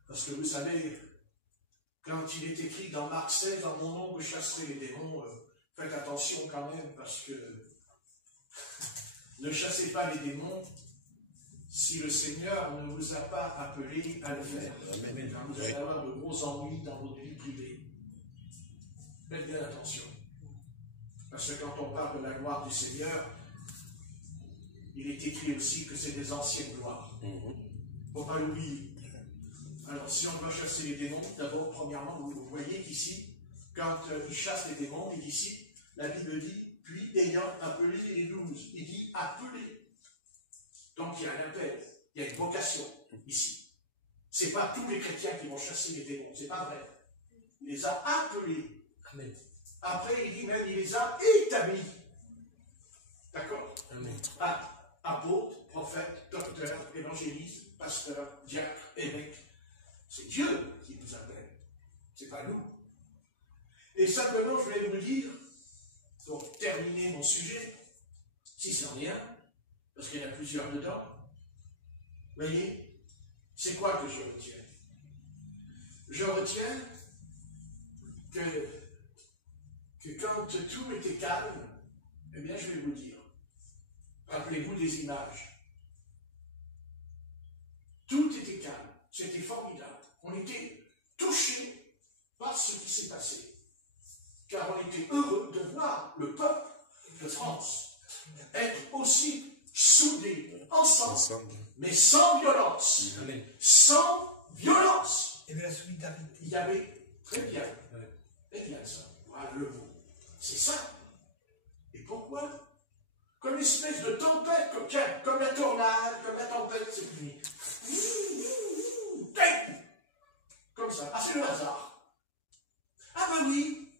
Parce que vous savez, quand il est écrit dans Marc 16, en mon nom vous chasserez les démons, faites attention quand même, parce que ne chassez pas les démons si le Seigneur ne vous a pas appelé à le faire. Amen. Vous allez avoir de gros ennuis dans votre vie privée. Faites bien attention. Parce que quand on parle de la gloire du Seigneur, il est écrit aussi que c'est des anciennes gloires. Il ne faut pas l'oublier. Alors, si on doit chasser les démons, d'abord, premièrement, vous voyez qu'ici, quand il chasse les démons, les disciples, la Bible dit, puis ayant appelé les 12, il dit appelé. Donc, il y a un appel, il y a une vocation ici. Ce n'est pas tous les chrétiens qui vont chasser les démons, ce n'est pas vrai. Il les a appelés. Amen. Après, il dit même, il les a établis. D'accord? Apôtres, prophètes, docteurs, évangélistes, pasteurs, diacres, évêques. C'est Dieu qui nous appelle. Ce n'est pas nous. Et simplement, je voulais vous dire, pour terminer mon sujet, si c'en est un, parce qu'il y en a plusieurs dedans, vous voyez, c'est quoi que je retiens? Je retiens que quand tout était calme, eh bien, je vais vous dire, rappelez-vous des images. Tout était calme, c'était formidable. On était touchés par ce qui s'est passé. Car on était heureux de voir le peuple de France être aussi soudés, ensemble, mais sans violence. Amen. Sans violence. Et de la solidarité. Il y avait, très bien, très bien ça. Voilà le mot. C'est ça. Et pourquoi? Comme une espèce de tempête, comme la tornade, comme la tempête, c'est fini. Comme ça. Ah, c'est le hasard. Ah, bah oui.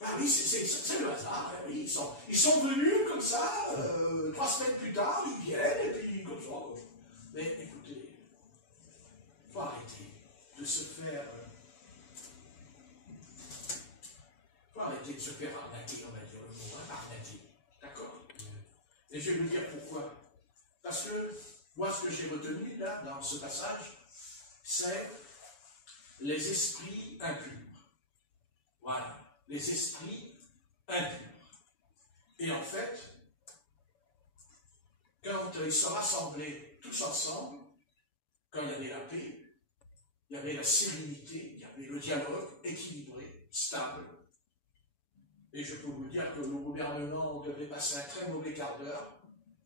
Bah oui, c'est le hasard. Bah oui, ils sont venus comme ça, 3 semaines plus tard, ils viennent, et puis comme ça. Mais écoutez, il faut arrêter de se faire. Il faut arrêter de se faire arnaquer, on va dire le mot, arnaquer. D'accord? Et je vais vous dire pourquoi. Parce que moi, ce que j'ai retenu là, dans ce passage, c'est les esprits impurs. Voilà, les esprits impurs. Et en fait, quand ils se rassemblaient tous ensemble, quand il y avait la paix, il y avait la sérénité, il y avait le dialogue équilibré, stable. Et je peux vous dire que le gouvernement devait passer un très mauvais quart d'heure,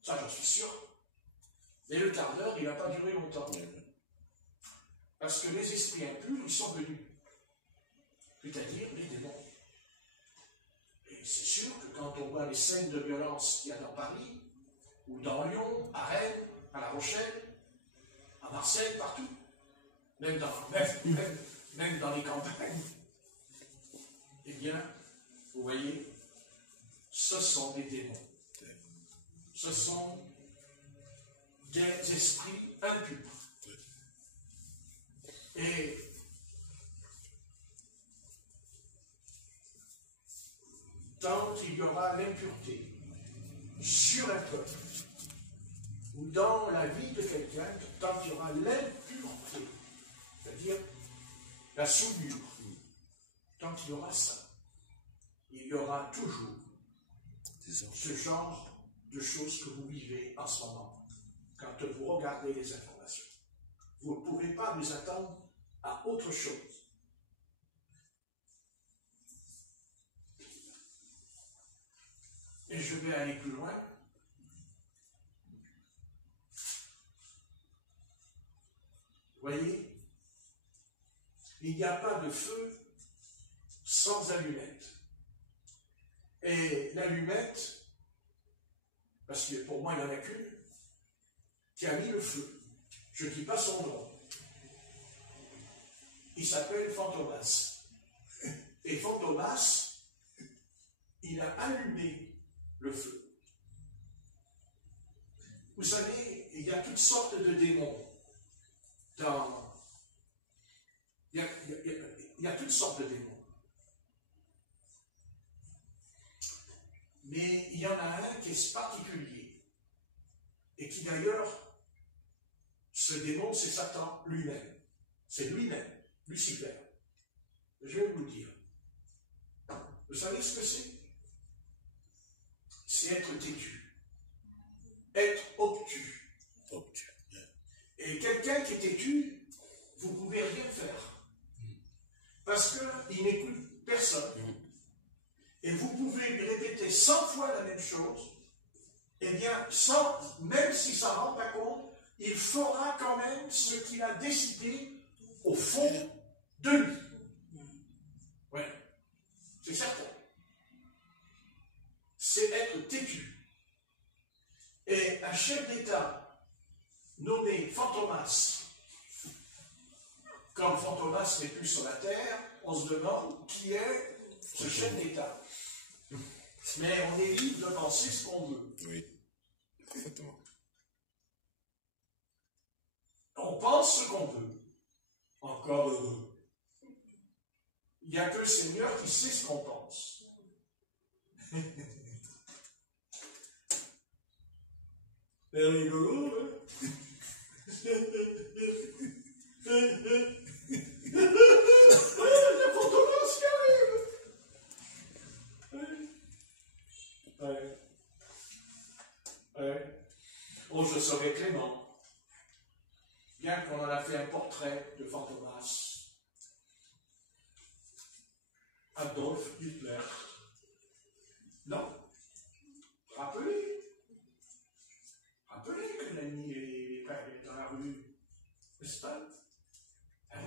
ça j'en suis sûr. Mais le quart d'heure, il n'a pas duré longtemps. Parce que les esprits impurs, ils sont venus. C'est-à-dire les démons. Et c'est sûr que quand on voit les scènes de violence qu'il y a dans Paris, ou dans Lyon, à Rennes, à La Rochelle, à Marseille, partout, même dans les campagnes, eh bien, vous voyez, ce sont des démons. Ce sont des esprits impurs. Et tant il y aura l'impureté sur un peuple, ou dans la vie de quelqu'un, tant il y aura l'impureté, c'est-à-dire la souillure, tant il y aura ça, il y aura toujours ce genre de choses que vous vivez en ce moment, quand vous regardez les informations. Vous ne pouvez pas vous attendre à autre chose. Et je vais aller plus loin. il n'y a pas de feu sans allumette. Et l'allumette, parce que pour moi il n'y en a qu'une, qui a mis le feu. Je ne dis pas son nom. Il s'appelle Fantomas. Et Fantomas, il a allumé le feu. Vous savez, il y a toutes sortes de démons. Il y a toutes sortes de démons. Mais il y en a un qui est particulier. Et qui d'ailleurs, ce démon, c'est Satan lui-même. C'est lui-même, Lucifer. Je vais vous le dire. Vous savez ce que c'est? C'est être têtu. Être obtus. Et quelqu'un qui est têtu, vous ne pouvez rien faire. Parce qu'il n'écoute personne. Et vous pouvez lui répéter 100 fois la même chose, eh bien, même si ça ne rend pas compte, il fera quand même ce qu'il a décidé au fond de lui. Oui, c'est certain. C'est être têtu. Et un chef d'État nommé Fantomas, comme Fantomas n'est plus sur la terre, on se demande qui est ce chef d'État. Mais on est libre de penser ce qu'on veut. Oui, exactement. On pense ce qu'on veut. Encore heureux. Il n'y a que le Seigneur qui sait ce qu'on pense. C'est rigolo, hein? Il y a Fantomas qui arrive. Ouais. Oh, je serais clément. Bien qu'on en a fait un portrait de Fantomas. Adolf Hitler. Non. Rappelez que l'ennemi est dans la rue. N'est-ce pas? Oui.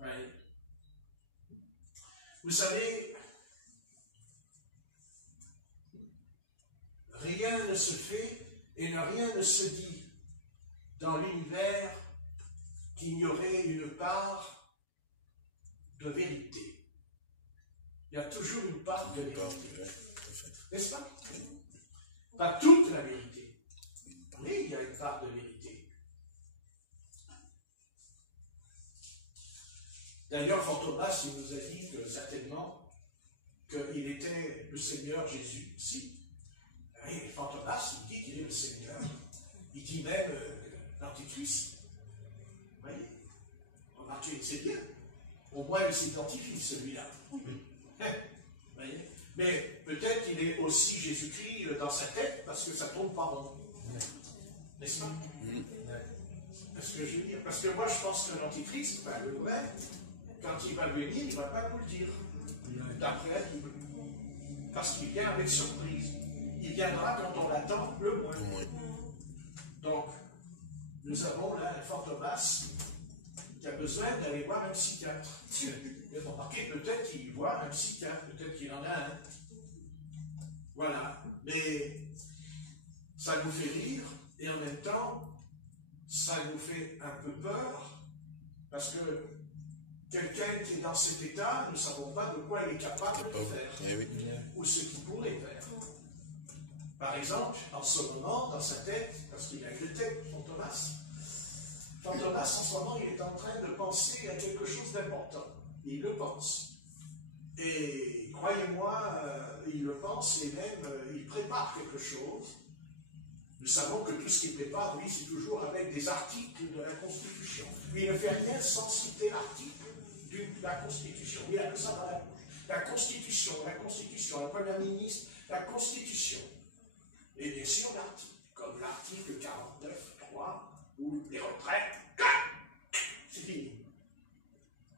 Oui. Vous savez, rien ne se fait et rien ne se dit dans l'univers qu'il y aurait une part de vérité. Il y a toujours une part de vérité. N'est-ce pas? Pas toute la vérité. Mais il y a une part de vérité. D'ailleurs, Fantomas, il nous a dit que certainement qu'il était le Seigneur Jésus. Si. Oui, Fantomas, il dit qu'il est le Seigneur. Il dit même l'Antichrist. Vous voyez? Remarquez, c'est bien. Au moins, il s'identifie, celui-là. Vous voyez? Mais peut-être qu'il est aussi Jésus-Christ dans sa tête, parce que ça tourne pas rond. N'est-ce pas? Parce que je veux dire, parce que moi, je pense que l'Antichrist, le vrai, quand il va venir, il ne va pas nous le dire. D'après la Bible. Parce qu'il vient avec surprise. Il viendra quand on l'attend le moins. Donc, nous avons là un Fantomas qui a besoin d'aller voir un psychiatre. Vous avez remarqué, peut-être qu'il voit un psychiatre, peut-être qu'il en a un. Voilà. Mais ça nous fait rire et en même temps, ça nous fait un peu peur parce que quelqu'un qui est dans cet état, nous ne savons pas de quoi il est capable de faire ou ce qu'il pourrait faire. Par exemple, en ce moment, dans sa tête, parce qu'il a une tête, Fantomas, en ce moment, il est en train de penser à quelque chose d'important. Il le pense. Et croyez-moi, il le pense et même il prépare quelque chose. Nous savons que tout ce qu'il prépare, lui, c'est toujours avec des articles de la Constitution. Lui, il ne fait rien sans citer l'article de la Constitution. Il a que ça dans la bouche. La Constitution, le Premier ministre, la Constitution. Et bien sûr, l'article, comme l'article 49.3, ou les retraites, c'est fini.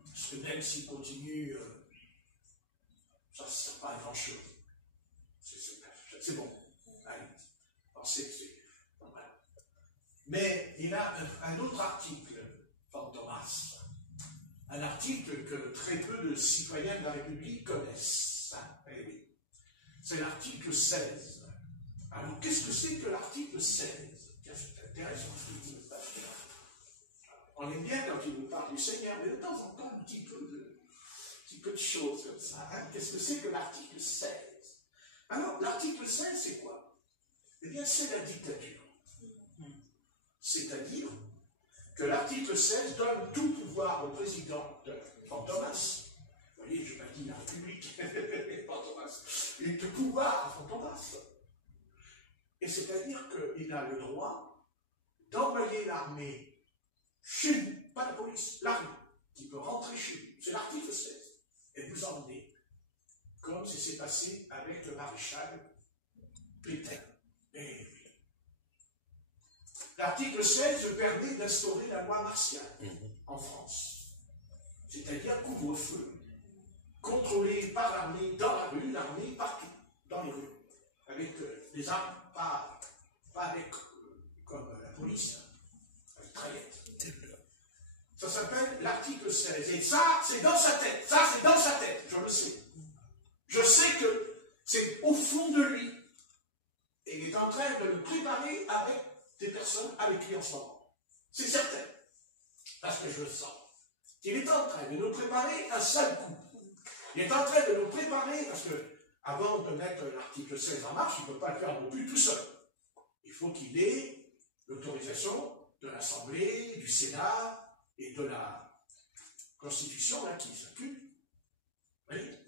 Parce que même s'il continue, ça ne sert pas à grand-chose. C'est bon. Allez. Voilà. Mais il a un autre article, Fantomas. Un article que très peu de citoyens de la République connaissent. Eh oui. C'est l'article 16. Alors, qu'est-ce que c'est que l'article 16? C'est intéressant ce que vous parlez. On aime bien quand il nous parle du Seigneur, mais de temps en temps, un petit peu de choses comme ça. Hein. Qu'est-ce que c'est que l'article 16? Alors, l'article 16, c'est quoi? Eh bien, c'est la dictature. C'est-à-dire que l'article 16 donne tout pouvoir au président de Fantomas. Vous voyez, je m'ai dit la République, Fantomas. Il a tout pouvoir à Fantomas. Et c'est-à-dire qu'il a le droit d'envoyer l'armée chez vous, pas la police, l'armée, qui peut rentrer chez vous. C'est l'article 16. Et vous emmener, comme ça s'est passé avec le maréchal Pétain. Et l'article 16 permet d'instaurer la loi martiale en France. C'est-à-dire couvre-feu, contrôlé par l'armée dans la rue, l'armée partout, dans les rues, avec des armes, pas avec, comme la police, avec traillette. Ça s'appelle l'article 16. Et ça, c'est dans sa tête. Ça, c'est dans sa tête, je le sais. Je sais que c'est au fond de lui. Et il est en train de le préparer avec des personnes avec lui en ce moment. C'est certain. Parce que je le sens. Il est en train de nous préparer un sale coup. Il est en train de nous préparer, parce que avant de mettre l'article 16 en marche, il ne peut pas le faire non plus tout seul. Il faut qu'il ait l'autorisation de l'Assemblée, du Sénat et de la Constitution là, qui s'occupe. Vous voyez?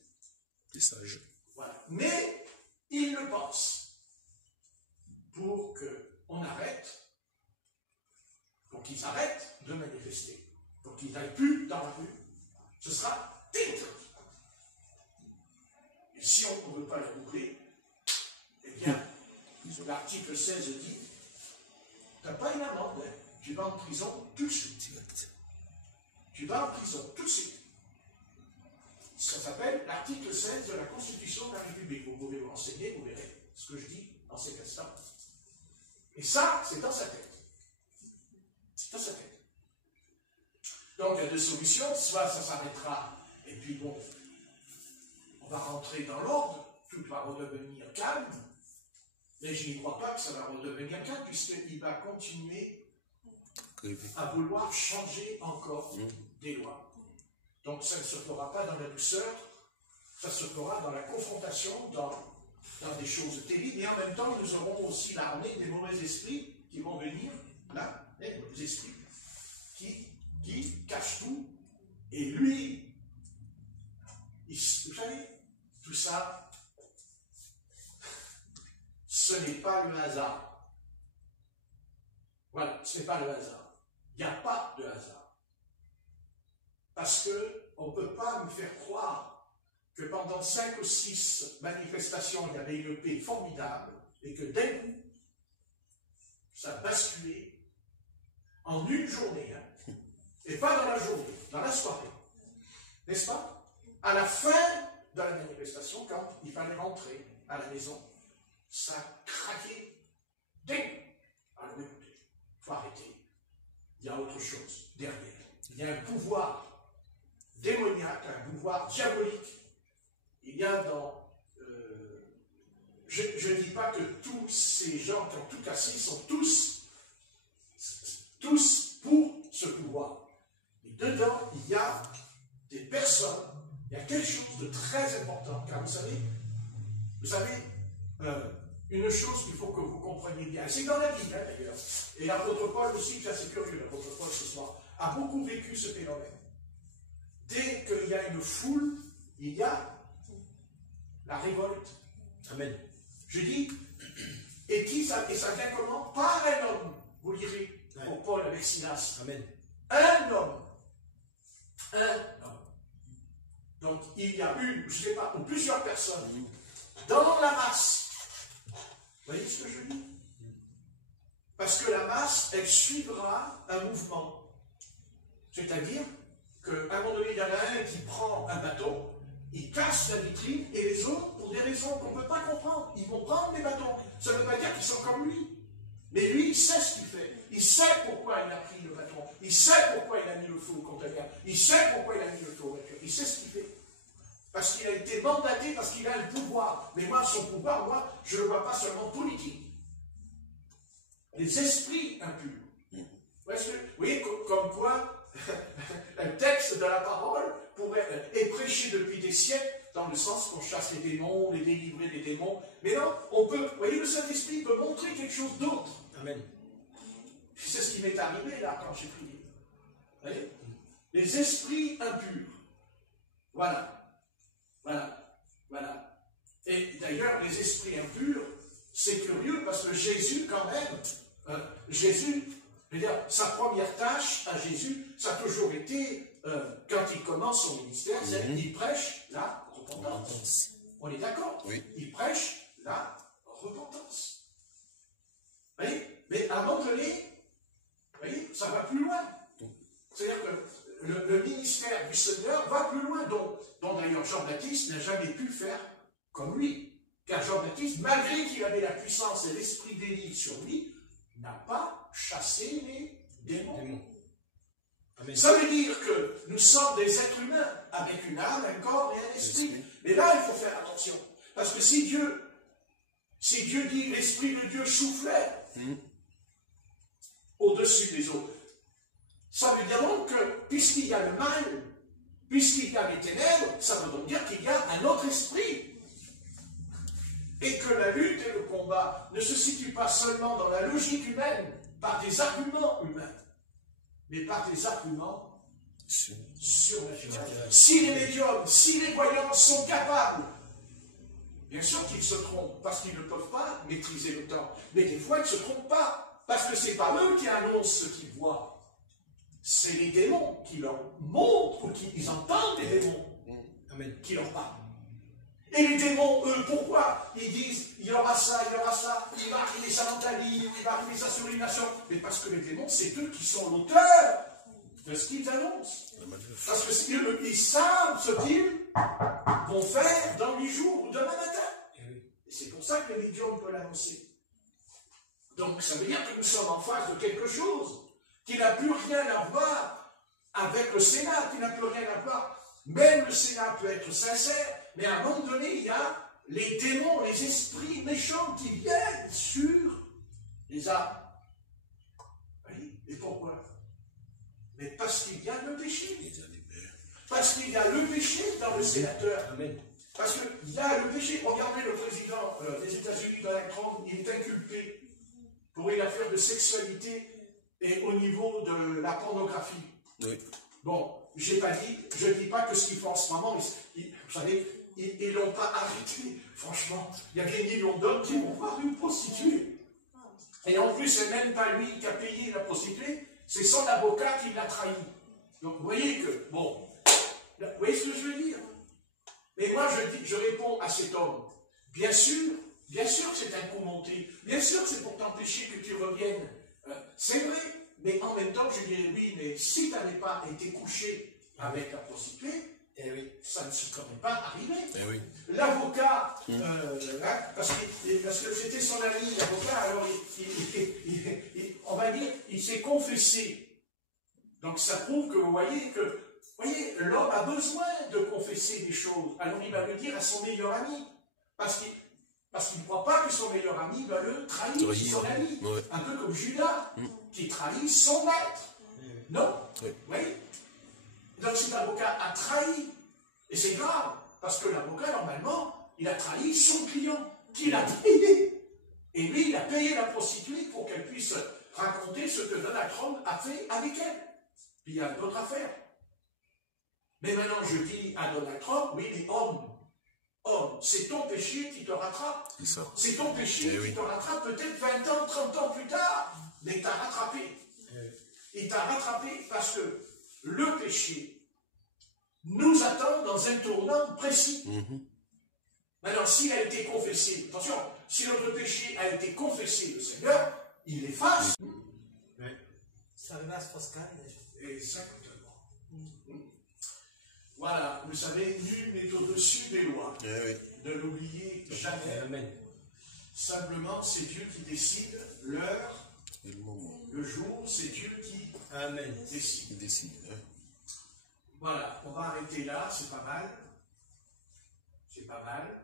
Des sages. Voilà. Mais il le pense. Pour qu'on arrête, pour qu'ils arrêtent de manifester, pour qu'ils n'aillent plus dans la rue, ce sera interdit. Et si on ne veut pas la doubler, eh bien, l'article 16 dit, tu n'as pas une amende, hein, tu vas en prison tout de suite. Tu vas en prison tout de suite. Ça s'appelle l'article 16 de la Constitution de la République. Vous pouvez vous renseigner, vous verrez ce que je dis dans cet instant. Et ça, c'est dans sa tête. C'est dans sa tête. Donc, il y a deux solutions. Soit ça s'arrêtera, et puis bon, on va rentrer dans l'ordre, tout va redevenir calme. Mais je n'y crois pas que ça va redevenir calme, puisqu'il va continuer à vouloir changer encore des lois. Donc, ça ne se fera pas dans la douceur, ça se fera dans la confrontation, dans des choses terribles, et en même temps, nous aurons aussi l'armée des mauvais esprits qui vont venir, là, les mauvais esprits, qui cachent tout, et lui, vous savez, tout ça, ce n'est pas le hasard. Voilà, ce n'est pas le hasard. Il n'y a pas de hasard. Parce qu'on ne peut pas me faire croire que pendant 5 ou 6 manifestations, il y avait une paix formidable, et que d'un coup, ça a basculé en une journée, hein, et pas dans la journée, dans la soirée. N'est-ce pas? À la fin de la manifestation, quand il fallait rentrer à la maison, ça a craqué. Ding! Alors écoutez, il faut arrêter. Il y a autre chose derrière. Il y a un pouvoir démoniaque, un pouvoir diabolique. Il y a dans... je ne dis pas que tous ces gens qui ont tout cassé sont tous pour ce pouvoir. Mais dedans, il y a des personnes, il y a quelque chose de très important. Car vous savez, une chose qu'il faut que vous compreniez bien, c'est dans la vie, hein, d'ailleurs. Et l'apôtre Paul aussi, c'est assez curieux, l'apôtre Paul ce soir, a beaucoup vécu ce phénomène. Dès qu'il y a une foule, il y a la révolte. Amen. Je dis, et ça vient comment? Par un homme. Vous lirez pour Paul avec Silas. Amen. Un homme. Un homme. Donc, il y a une, je ne sais pas, ou plusieurs personnes dans la masse. Vous voyez ce que je dis? Parce que la masse, elle suivra un mouvement. C'est-à-dire qu'à un moment donné, il y en a un qui prend un bâton, il casse la vitrine, et les autres, pour des raisons qu'on ne peut pas comprendre, ils vont prendre les bâtons. Ça ne veut pas dire qu'ils sont comme lui. Mais lui, il sait ce qu'il fait. Il sait pourquoi il a pris le bâton. Il sait pourquoi il a mis le feu au conteneur. Il sait pourquoi il a mis le feu aux voitures. Il sait ce qu'il fait. Parce qu'il a été mandaté, parce qu'il a le pouvoir. Mais moi, son pouvoir, moi, je ne le vois pas seulement politique. Les esprits impurs. Vous voyez, comme quoi, le texte de la parole est prêché depuis des siècles, dans le sens qu'on chasse les démons, les délivrer des démons. Mais non, on peut, vous voyez, le Saint-Esprit peut montrer quelque chose d'autre. Amen. C'est ce qui m'est arrivé là, quand j'ai prié. Vous voyez? Les esprits impurs. Voilà. Voilà. Voilà. Et d'ailleurs, les esprits impurs, c'est curieux parce que Jésus, quand même, Jésus, je veux dire, sa première tâche à Jésus, ça a toujours été, quand il commence son ministère, c'est qu'il prêche la repentance. On est d'accord? Oui. Il prêche la repentance. Vous voyez? Mais à un moment donné, vous voyez, ça va plus loin. C'est-à-dire que le ministère du Seigneur va plus loin. Donc d'ailleurs, Jean-Baptiste n'a jamais pu faire comme lui. Car Jean-Baptiste, malgré qu'il avait la puissance et l'esprit d'Élie sur lui, n'a pas chassé les démons. Amen. Ça veut dire que nous sommes des êtres humains, avec une âme, un corps et un esprit. Mais là, il faut faire attention. Parce que si Dieu dit l'Esprit de Dieu soufflait au-dessus des eaux, ça veut dire donc que, puisqu'il y a le mal, puisqu'il y a les ténèbres, ça veut donc dire qu'il y a un autre esprit. Et que la lutte et le combat ne se situent pas seulement dans la logique humaine, par des arguments humains, mais par des arguments surnaturels. Si les médiums, si les voyants sont capables, bien sûr qu'ils se trompent, parce qu'ils ne peuvent pas maîtriser le temps, mais des fois ils ne se trompent pas, parce que ce n'est pas eux qui annoncent ce qu'ils voient, c'est les démons qui leur montrent, ou qu'ils entendent les démons qui leur parlent. Et les démons, eux, pourquoi? Ils disent, il y aura ça, il va arriver ça dans ta vie, il va arriver ça sur une nation. Mais parce que les démons, c'est eux qui sont l'auteur de ce qu'ils annoncent. Parce que ils savent ce qu'ils vont faire dans 8 jours ou demain matin. Et c'est pour ça que le médium peut l'annoncer. Donc ça veut dire que nous sommes en face de quelque chose qui n'a plus rien à voir avec le Sénat, qui n'a plus rien à voir. Même le Sénat peut être sincère, mais à un moment donné, il y a les démons, les esprits méchants qui viennent sur les âmes. Oui, et pourquoi? Mais parce qu'il y a le péché. Parce qu'il y a le péché dans le sénateur. Parce qu'il y a le péché. Regardez le président des États-Unis, Donald Trump, il est inculpé pour une affaire de sexualité et au niveau de la pornographie. Oui. Bon, je ne dis pas que ce qu'ils font en ce moment, vous savez, ils ne l'ont pas arrêté. Franchement, il y a des millions d'hommes qui vont voir une prostituée. Et en plus, ce n'est même pas lui qui a payé la prostituée, c'est son avocat qui l'a trahi. Donc vous voyez que, bon, vous voyez ce que je veux dire? Mais moi, je réponds à cet homme, bien sûr que c'est un coup monté, bien sûr que c'est pour t'empêcher que tu reviennes. C'est vrai, mais en même temps, je dirais oui, mais si tu n'avais pas été couché avec la prostituée, ça ne se serait pas arrivé. L'avocat, parce que c'était son ami, l'avocat, alors on va dire, il s'est confessé. Donc ça prouve que vous voyez l'homme a besoin de confesser des choses. Alors il va le dire à son meilleur ami, parce qu'il ne croit pas que son meilleur ami va le trahir, son ami. Ouais. Un peu comme Judas, qui trahit son maître. Non? Oui. Donc cet avocat a trahi. Et c'est grave, parce que l'avocat, normalement, il a trahi son client, qu'il a payé. Et lui, il a payé la prostituée pour qu'elle puisse raconter ce que Donald Trump a fait avec elle. Puis il y a d'autres affaires. Mais maintenant, je dis à Donald Trump, oui, mais homme, c'est ton péché qui te rattrape. C'est ton péché qui te rattrape peut-être 20 ans, 30 ans plus tard. Mais il t'a rattrapé. Il t'a rattrapé parce que le péché nous attend dans un tournant précis. Maintenant, s'il a été confessé, attention, si notre péché a été confessé, le Seigneur, il efface. Ça efface. Exactement. Voilà, vous savez, nul n'est au-dessus des lois. Ne l'oubliez jamais. Simplement, c'est Dieu qui décide l'heure, Et le moment. le jour, c'est Dieu qui Amen. décide. Il décide. Hein. Voilà, on va arrêter là, c'est pas mal. C'est pas mal.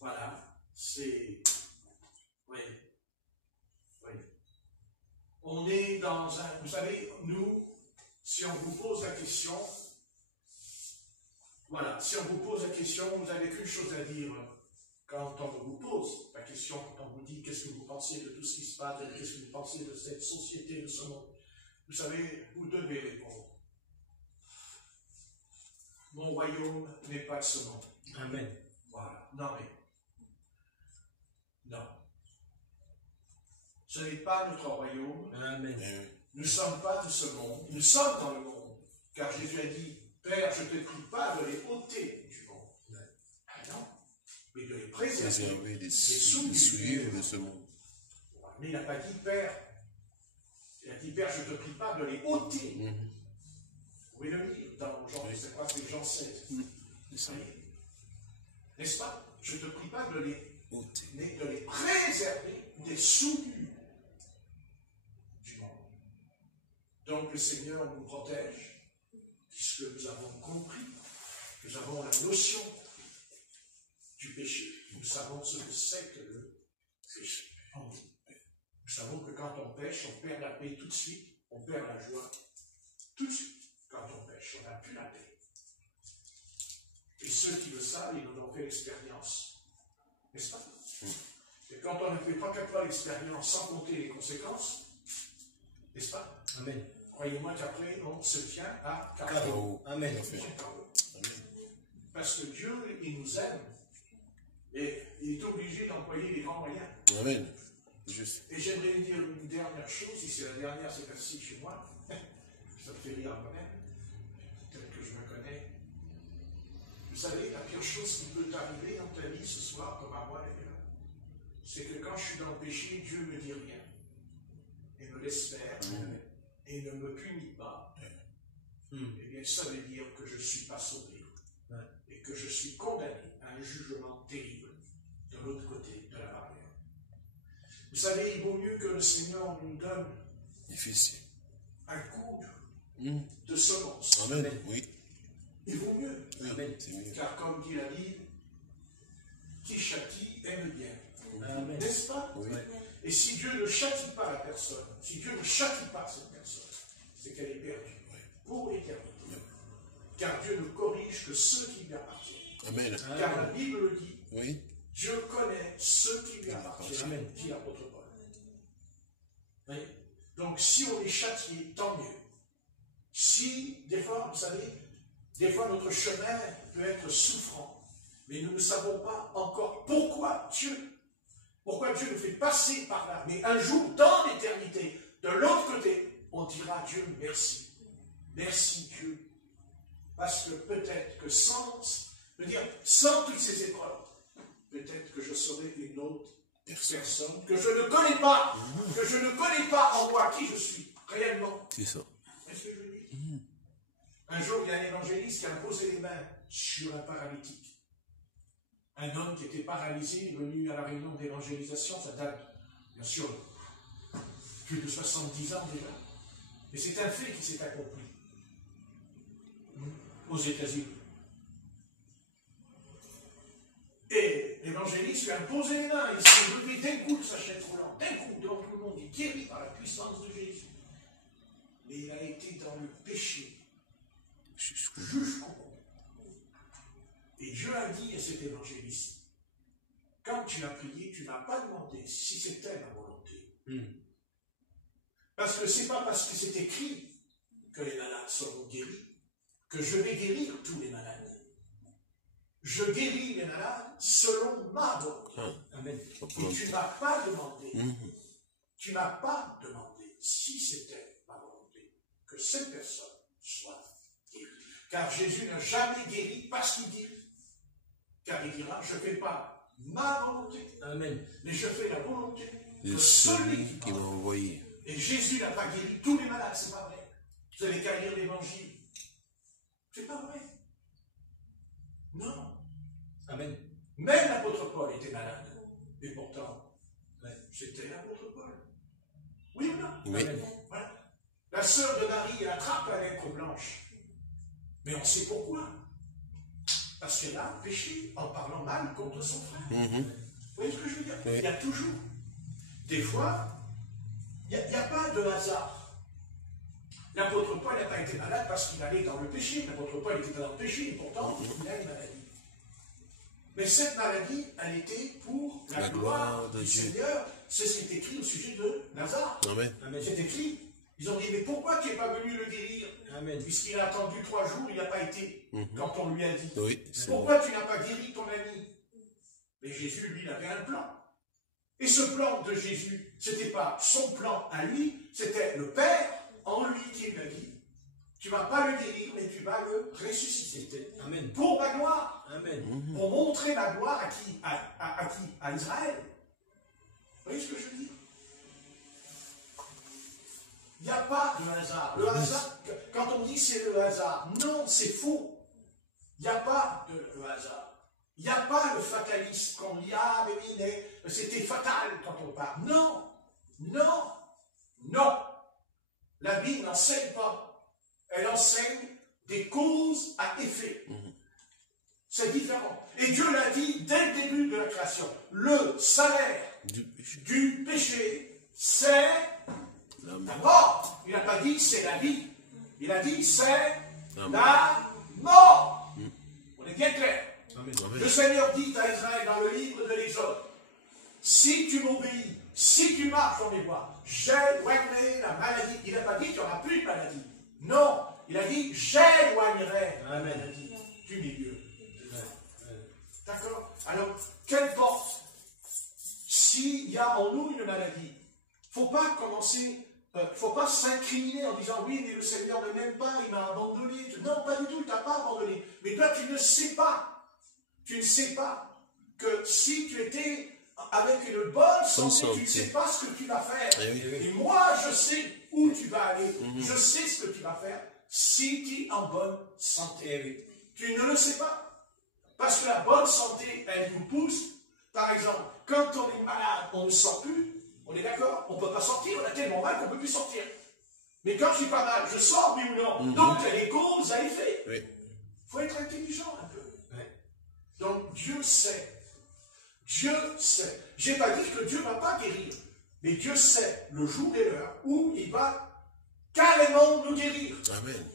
Voilà, c'est... Oui. Oui. On est dans un... Vous savez, nous, si on vous pose la question, voilà, si on vous pose la question, vous n'avez qu'une chose à dire. Quand on vous pose la question, quand on vous dit qu'est-ce que vous pensez de tout ce qui se passe, qu'est-ce que vous pensez de cette société, de ce monde, vous savez, vous devez répondre. Mon royaume n'est pas de ce monde. Amen. Voilà. Non mais, non. Ce n'est pas notre royaume. Amen. Nous ne sommes pas de ce monde. Nous sommes dans le monde. Car Jésus a dit, Père, je ne te prie pas de les ôter du monde. Ah non. Mais de les préserver. Préserver des souillures de ce monde. Mais il n'a pas dit, Père. Il a dit, Père, je ne te prie pas de les ôter. Vous pouvez le lire dans Jean, je ne sais pas, c'est Jean 7. N'est-ce pas? Je ne te prie pas de les ôter, mais de les préserver des souillures du monde. Donc le Seigneur nous protège, puisque nous avons compris, nous avons la notion du péché. Nous savons ce que c'est que le péché. Nous savons que quand on pêche, on perd la paix tout de suite, on perd la joie tout de suite. Quand on pêche, on n'a plus la paix. Et ceux qui le savent, ils en ont fait l'expérience. N'est-ce pas? Et quand on ne fait pas 4 fois l'expérience sans compter les conséquences, n'est-ce pas? Amen. Croyez-moi qu'après, on se tient à Carreau. Amen. Parce que Dieu, il nous aime. Et il est obligé d'employer les grands moyens. Amen. Juste. Et j'aimerais dire une dernière chose, si c'est la dernière, c'est facile chez moi. Ça me fait rire moi-même. Peut-être que je me connais. Vous savez, la pire chose qui peut t'arriver dans ta vie ce soir, comme à moi d'ailleurs, c'est que quand je suis dans le péché, Dieu ne me dit rien. Et me laisse faire. Et ne me punit pas. Eh bien, ça veut dire que je ne suis pas sauvé. Et que je suis condamné à un jugement terrible de l'autre côté de la barrière. Vous savez, il vaut mieux que le Seigneur nous donne difficile un coup de semence. Amen. Oui. Il vaut mieux. Amen. Car comme dit la Bible, qui châtie aime bien. Amen. N'est-ce pas? Oui. Et si Dieu ne châtie pas la personne, si Dieu ne châtie pas cette personne, c'est qu'elle est perdue pour l'éternité. Car Dieu ne corrige que ceux qui lui appartiennent. Amen. Car la Bible le dit, Oui. Dieu connaît ceux qui lui appartiennent, Amen. dit l'apôtre Paul. Oui. Donc si on est châtié, tant mieux. Si, des fois, vous savez, des fois notre chemin peut être souffrant, mais nous ne savons pas encore pourquoi Dieu nous fait passer par là. Mais un jour, dans l'éternité, de l'autre côté, on dira Dieu merci. Merci Dieu. Parce que peut-être que sans toutes ces épreuves, peut-être que je serai une autre personne que je ne connais pas, en moi qui je suis réellement. C'est ça. Est-ce que je le dis? Un jour, il y a un évangéliste qui a posé les mains sur un paralytique. Un homme qui était paralysé, venu à la réunion d'évangélisation, ça date, bien sûr, plus de 70 ans déjà. Mais c'est un fait qui s'est accompli aux États-Unis. Et l'évangéliste lui a posé les mains, il s'est levé d'un coup de sa chaise roulante, d'un coup, devant tout le monde, il guérit par la puissance de Jésus. Mais il a été dans le péché jusqu'au bout. Et Dieu a dit à cet évangéliste, quand tu as prié, tu n'as pas demandé si c'était ma volonté. Parce que ce n'est pas parce que c'est écrit que les malades seront guéris que je vais guérir tous les malades. Je guéris les malades selon ma volonté. Amen. Et tu n'as pas demandé, tu n'as pas demandé si c'était ma volonté que cette personne soit guérie. Car Jésus n'a jamais guéri parce qu'il guérit. Car il dira, je ne fais pas ma volonté, Amen. mais je fais la volonté De de celui qui m'a m'a envoyé. Et Jésus n'a pas guéri tous les malades, c'est pas vrai. Vous avez qu'à lire l'évangile. C'est pas vrai. Non. Amen. Même l'apôtre Paul était malade. Et pourtant, c'était l'apôtre Paul. Oui ou non? Oui. Voilà. La sœur de Marie attrape la lèpre blanche. Mais on sait pourquoi. Parce qu'elle a péché en parlant mal contre son frère. Vous voyez ce que je veux dire? Oui. Il y a toujours. Des fois, il n'y a pas de hasard. L'apôtre Paul n'a pas été malade parce qu'il allait dans le péché. L'apôtre Paul était dans le péché et pourtant, il a une maladie. Mais cette maladie, elle était pour la gloire du Seigneur. C'est ce qui est écrit au sujet de Lazare. Amen. C'est écrit. Ils ont dit, mais pourquoi tu n'es pas venu le guérir? Puisqu'il a attendu 3 jours, il n'a pas été. Quand on lui a dit. Oui, pourquoi tu n'as pas guéri ton ami? Mais Jésus, lui, il avait un plan. Et ce plan de Jésus, ce n'était pas son plan à lui, c'était le Père en lui qui lui a dit, tu ne vas pas le guérir, mais tu vas le ressusciter. Amen. Pour ma gloire. Amen. Pour montrer ma gloire à qui? À Israël. Vous voyez ce que je veux dire? Il n'y a pas de hasard. Le hasard, quand on dit c'est le hasard, non, c'est faux. Il n'y a pas de hasard. Il n'y a pas le fatalisme qu'on dit, ah, mais oui, mais c'était fatal quand on parle. Non, non, non. La Bible n'enseigne pas. Elle enseigne des causes à effet. C'est différent. Et Dieu l'a dit dès le début de la création. Le salaire du péché, c'est la mort. Il n'a pas dit c'est la vie. Il a dit c'est la mort. On est bien clair. Amen. Le Seigneur dit à Israël dans le livre de l'Exode, si tu m'obéis, si tu marches dans mes voies, j'éloignerai la maladie. Il n'a pas dit qu'il n'y aura plus de maladie. Non, il a dit j'éloignerai la maladie du milieu. D'accord? Alors, qu'importe s'il y a en nous une maladie, il ne faut pas commencer, faut pas s'incriminer en disant oui, mais le Seigneur ne m'aime pas, il m'a abandonné. Non, pas du tout, il ne t'a pas abandonné. Mais toi, tu ne sais pas. Tu ne sais pas que si tu étais avec une bonne santé, tu ne sais pas ce que tu vas faire. Et moi, je sais où tu vas aller. Je sais ce que tu vas faire si tu es en bonne santé. Tu ne le sais pas. Parce que la bonne santé, elle nous pousse. Par exemple, quand on est malade, on ne sort plus. On est d'accord? On ne peut pas sortir. On a tellement mal qu'on ne peut plus sortir. Mais quand je suis pas mal, je sors, oui ou non? Donc, il y a des causes à effet. Il faut être intelligent un peu. Donc, Dieu sait. Dieu sait. Je n'ai pas dit que Dieu ne va pas guérir. Mais Dieu sait le jour et l'heure où il va carrément nous guérir. Amen.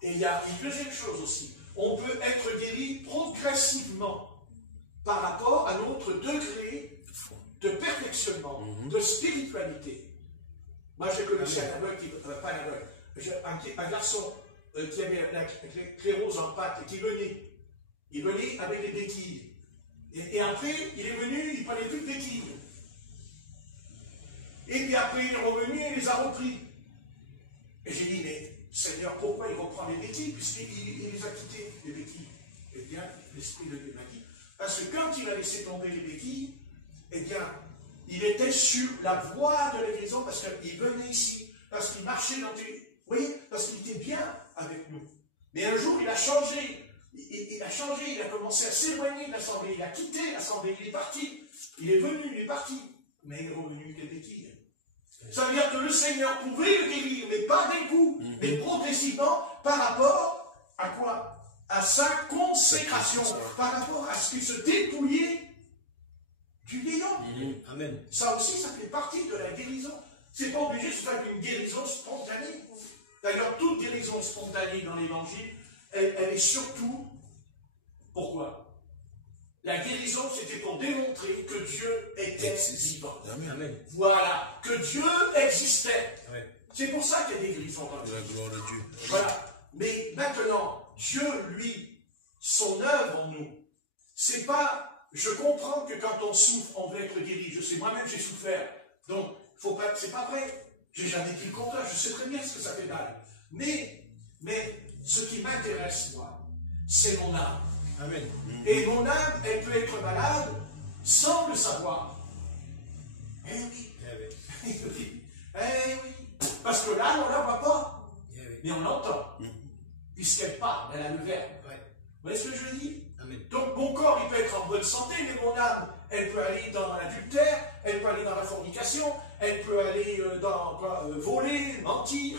Et il y a une deuxième chose aussi. On peut être guéri progressivement par rapport à notre degré de perfectionnement, de spiritualité. Moi, j'ai connu un aveugle, pas un aveugle, un garçon qui avait la clérose en pâte et qui venait. Il venait avec des béquilles. Et après, il est venu, il ne prenait plus de béquilles. Et puis après, il est revenu et il les a repris. Et j'ai dit, mais Seigneur, pourquoi il reprend les béquilles, puisqu'il les a quittées, les béquilles? Eh bien, l'Esprit de Dieu m'a dit, parce que quand il a laissé tomber les béquilles, eh bien, il était sur la voie de la guérison, parce qu'il venait ici, parce qu'il marchait dans tes... Vous voyez, parce qu'il était bien avec nous. Mais un jour, il a changé. Il a changé, il a commencé à s'éloigner de l'assemblée, il a quitté l'assemblée, il est parti. Il est venu, il est parti. Mais il est revenu des béquilles. Ça veut dire que le Seigneur pouvait le guérir, mais pas d'un coup, mais progressivement, par rapport à quoi? À sa consécration, par rapport à ce qui se dépouillait du néant. Amen. Ça aussi, ça fait partie de la guérison. C'est pas obligé de se faire une guérison spontanée. D'ailleurs, toute guérison spontanée dans l'Évangile, elle est surtout, pourquoi? La guérison, c'était pour démontrer que Dieu était vivant. Amen. Voilà, que Dieu existait. Amen. C'est pour ça qu'il y a des guérisons dans La gloire de Dieu. Voilà. Mais maintenant, Dieu, lui, son œuvre en nous, c'est pas, je comprends que quand on souffre, on veut être guéri. Je sais, moi-même, j'ai souffert. Donc, faut pas, c'est pas vrai. J'ai jamais dit le contraire. Je sais très bien ce que ça fait mal. Mais, ce qui m'intéresse, moi, c'est mon âme. Amen. Et mon âme, elle peut être malade sans le savoir. Eh oui. Eh oui. Eh oui. Parce que là, on ne la voit pas. Mais on l'entend. Puisqu'elle parle, elle a le verbe. Vous voyez ce que je dis? Amen. Donc mon corps, il peut être en bonne bonne santé, mais mon âme, elle peut aller dans l'adultère, elle peut aller dans la fornication, elle peut aller dans voler, mentir.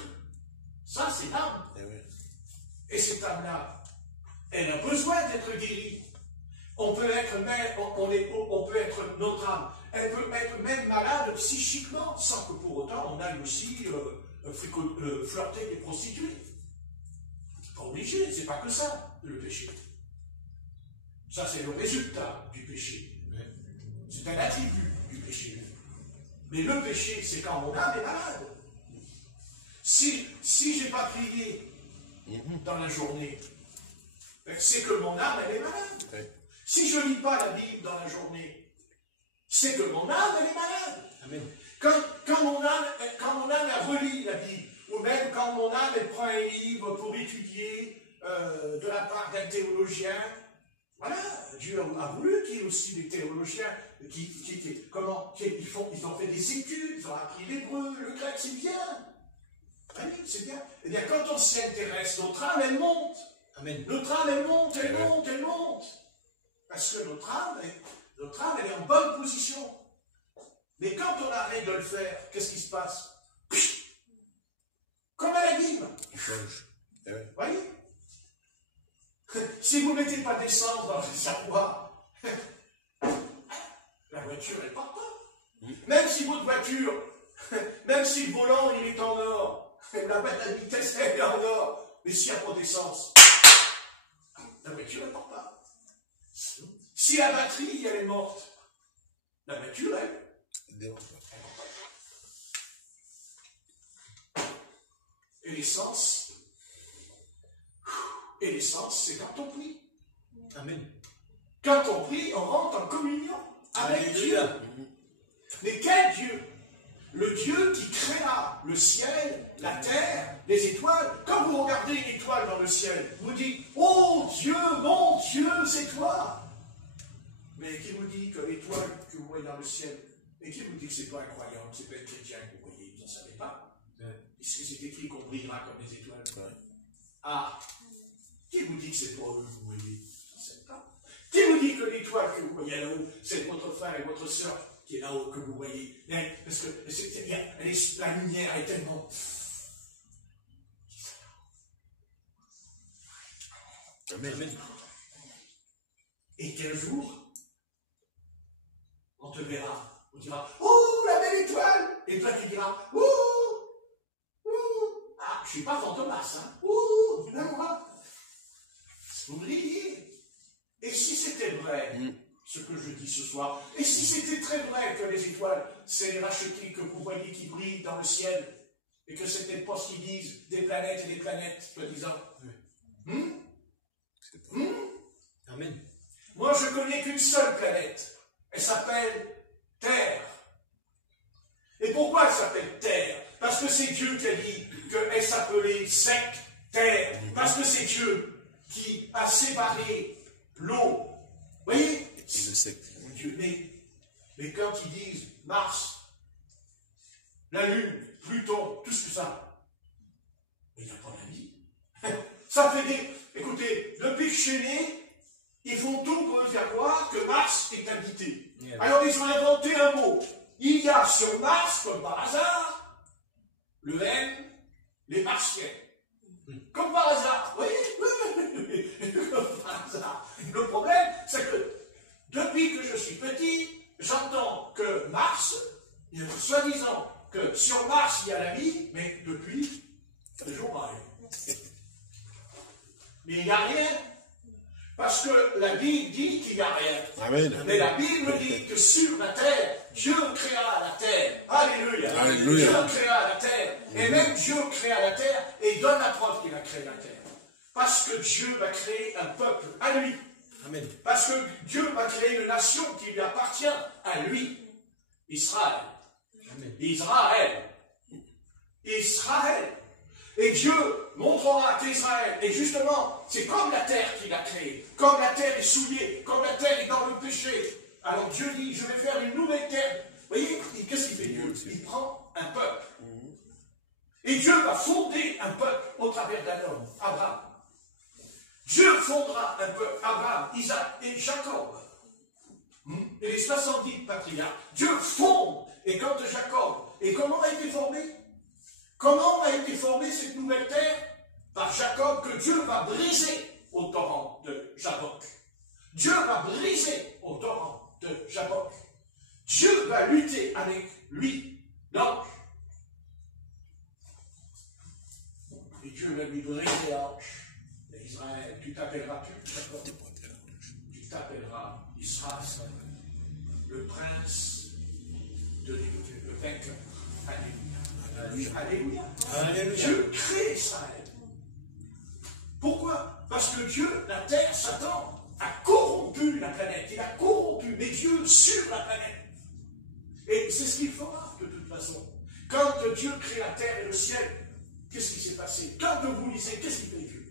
Ça, c'est l'âme. Eh oui. Et cette âme-là, elle a besoin d'être guérie. On peut être même, on peut être notre âme. Elle peut être même malade psychiquement, sans que pour autant on aille aussi flirter des prostituées. C'est pas obligé, c'est pas que ça, le péché. Ça, c'est le résultat du péché. C'est un attribut du péché. Mais le péché, c'est quand mon âme est malade. Si je n'ai pas prié dans la journée, c'est que mon âme, elle est malade. Oui. Si je ne lis pas la Bible dans la journée, c'est que mon âme, elle est malade. Amen. Quand mon âme elle relit la Bible, ou même quand mon âme elle prend un livre pour étudier de la part d'un théologien, voilà, Dieu a voulu qu'il y ait aussi des théologiens ils ont fait des études, ils ont appris l'hébreu, le grec, c'est bien. Oui, c'est bien. Eh bien, quand on s'y intéresse, notre âme, elle monte. Amen. Notre âme, elle monte, elle monte, elle monte. Parce que notre âme, elle est en bonne position. Mais quand on arrête de le faire, qu'est-ce qui se passe? Comme un abîme. Il change. Eh oui. Voyez? Si vous ne mettez pas d'essence dans le réservoir, la voiture, elle part pas. Même si votre voiture, même si le volant, il est en or, la vitesse, elle est en or, mais s'il n'y a pas d'essence, la voiture, elle part pas. Si la batterie, elle est morte, la voiture, elle Démarre pas. Et l'essence, c'est quand on prie. Amen. Quand on prie, on rentre en communion avec Dieu. Alléluia. Mais quel Dieu? Le Dieu qui créa le ciel, la terre, les étoiles. Quand vous regardez une étoile dans le ciel, vous dites, oh Dieu, mon Dieu, c'est toi. Mais qui vous dit que l'étoile que vous voyez dans le ciel, et qui vous dit que c'est pas incroyable, c'est pas un chrétien que vous voyez, vous n'en savez pas? Puisque c'est écrit qu'on brillera comme les étoiles. Ouais. Ah, qui vous dit que c'est pas eux que vous voyez? Vous n'en savez pas. Qui vous dit que l'étoile que vous voyez là-haut, c'est votre frère et votre soeur qui est là-haut que vous voyez? Parce que la lumière est tellement... Amen. Et qu'un jour, on te verra, on dira, oh, la belle étoile! Et toi, tu diras, ouh, ouh, ah, je ne suis pas Fantomas, hein, ouh, moi. Vous brillez. Et si c'était vrai, ce que je dis ce soir, et si c'était très vrai que les étoiles, c'est les rachetés que vous voyez qui brillent dans le ciel, et que c'était pas ce qu'ils disent, des planètes et des planètes, soi-disant. Amen. Moi, je connais qu'une seule planète. Elle s'appelle Terre. Et pourquoi elle s'appelle Terre? Parce que c'est Dieu qui a dit qu'elle s'appelait sec, Terre. Parce que c'est Dieu qui a séparé l'eau. Vous voyez? Et le sec. Dieu, mais quand ils disent Mars, la Lune, Pluton, tout ce que ça, il n'y a pas d'avis. Ça fait des... Écoutez, depuis que je suis né, ils font tout pour me faire croire que Mars est habité. Alors ils ont inventé un mot. Il y a sur Mars, comme par hasard, le M, les Martiens. Comme par hasard, oui, comme par hasard. Le problème, c'est que depuis que je suis petit, j'entends que Mars, soi-disant que sur Mars il y a la vie, mais depuis, toujours pareil. Mais il n'y a rien. Parce que la Bible dit qu'il n'y a rien. Amen. Mais la Bible dit que sur la terre, Dieu créa la terre. Alléluia. Alléluia. Dieu créa la terre. Et même Dieu créa la terre et donne la preuve qu'il a créé la terre. Parce que Dieu va créer un peuple à lui. Amen. Parce que Dieu va créer une nation qui lui appartient à lui. Israël. Amen. Israël. Israël. Et Dieu montrera qu'Israël, et justement, c'est comme la terre qu'il a créée, comme la terre est souillée, comme la terre est dans le péché. Alors Dieu dit, je vais faire une nouvelle terre. Vous voyez, qu'est-ce qu'il fait Dieu? Il prend un peuple. Et Dieu va fonder un peuple au travers d'un homme, Abraham. Dieu fondera un peuple, Abraham, Isaac et Jacob. et les 70 patriarches, Dieu fonde. Et quand Jacob, et comment a été formé? Comment a été formée cette nouvelle terre? Par Jacob, que Dieu va briser au torrent de Jabbok. Dieu va briser au torrent de Jabbok. Dieu va lutter avec lui, l'ange. Et Dieu va lui briser la hanche. Et Israël, tu t'appelleras plus Jacob. Tu t'appelleras Israël, le prince de Dieu, le vainqueur. Alléluia. Alléluia. Alléluia. Dieu crée Israël. Pourquoi? Parce que Dieu, la terre, Satan, a corrompu la planète. Il a corrompu, mais Dieu sur la planète. Et c'est ce qu'il fera, de toute façon. Quand Dieu crée la terre et le ciel, qu'est-ce qui s'est passé? Quand vous lisez, qu'est-ce qu'il fait Dieu?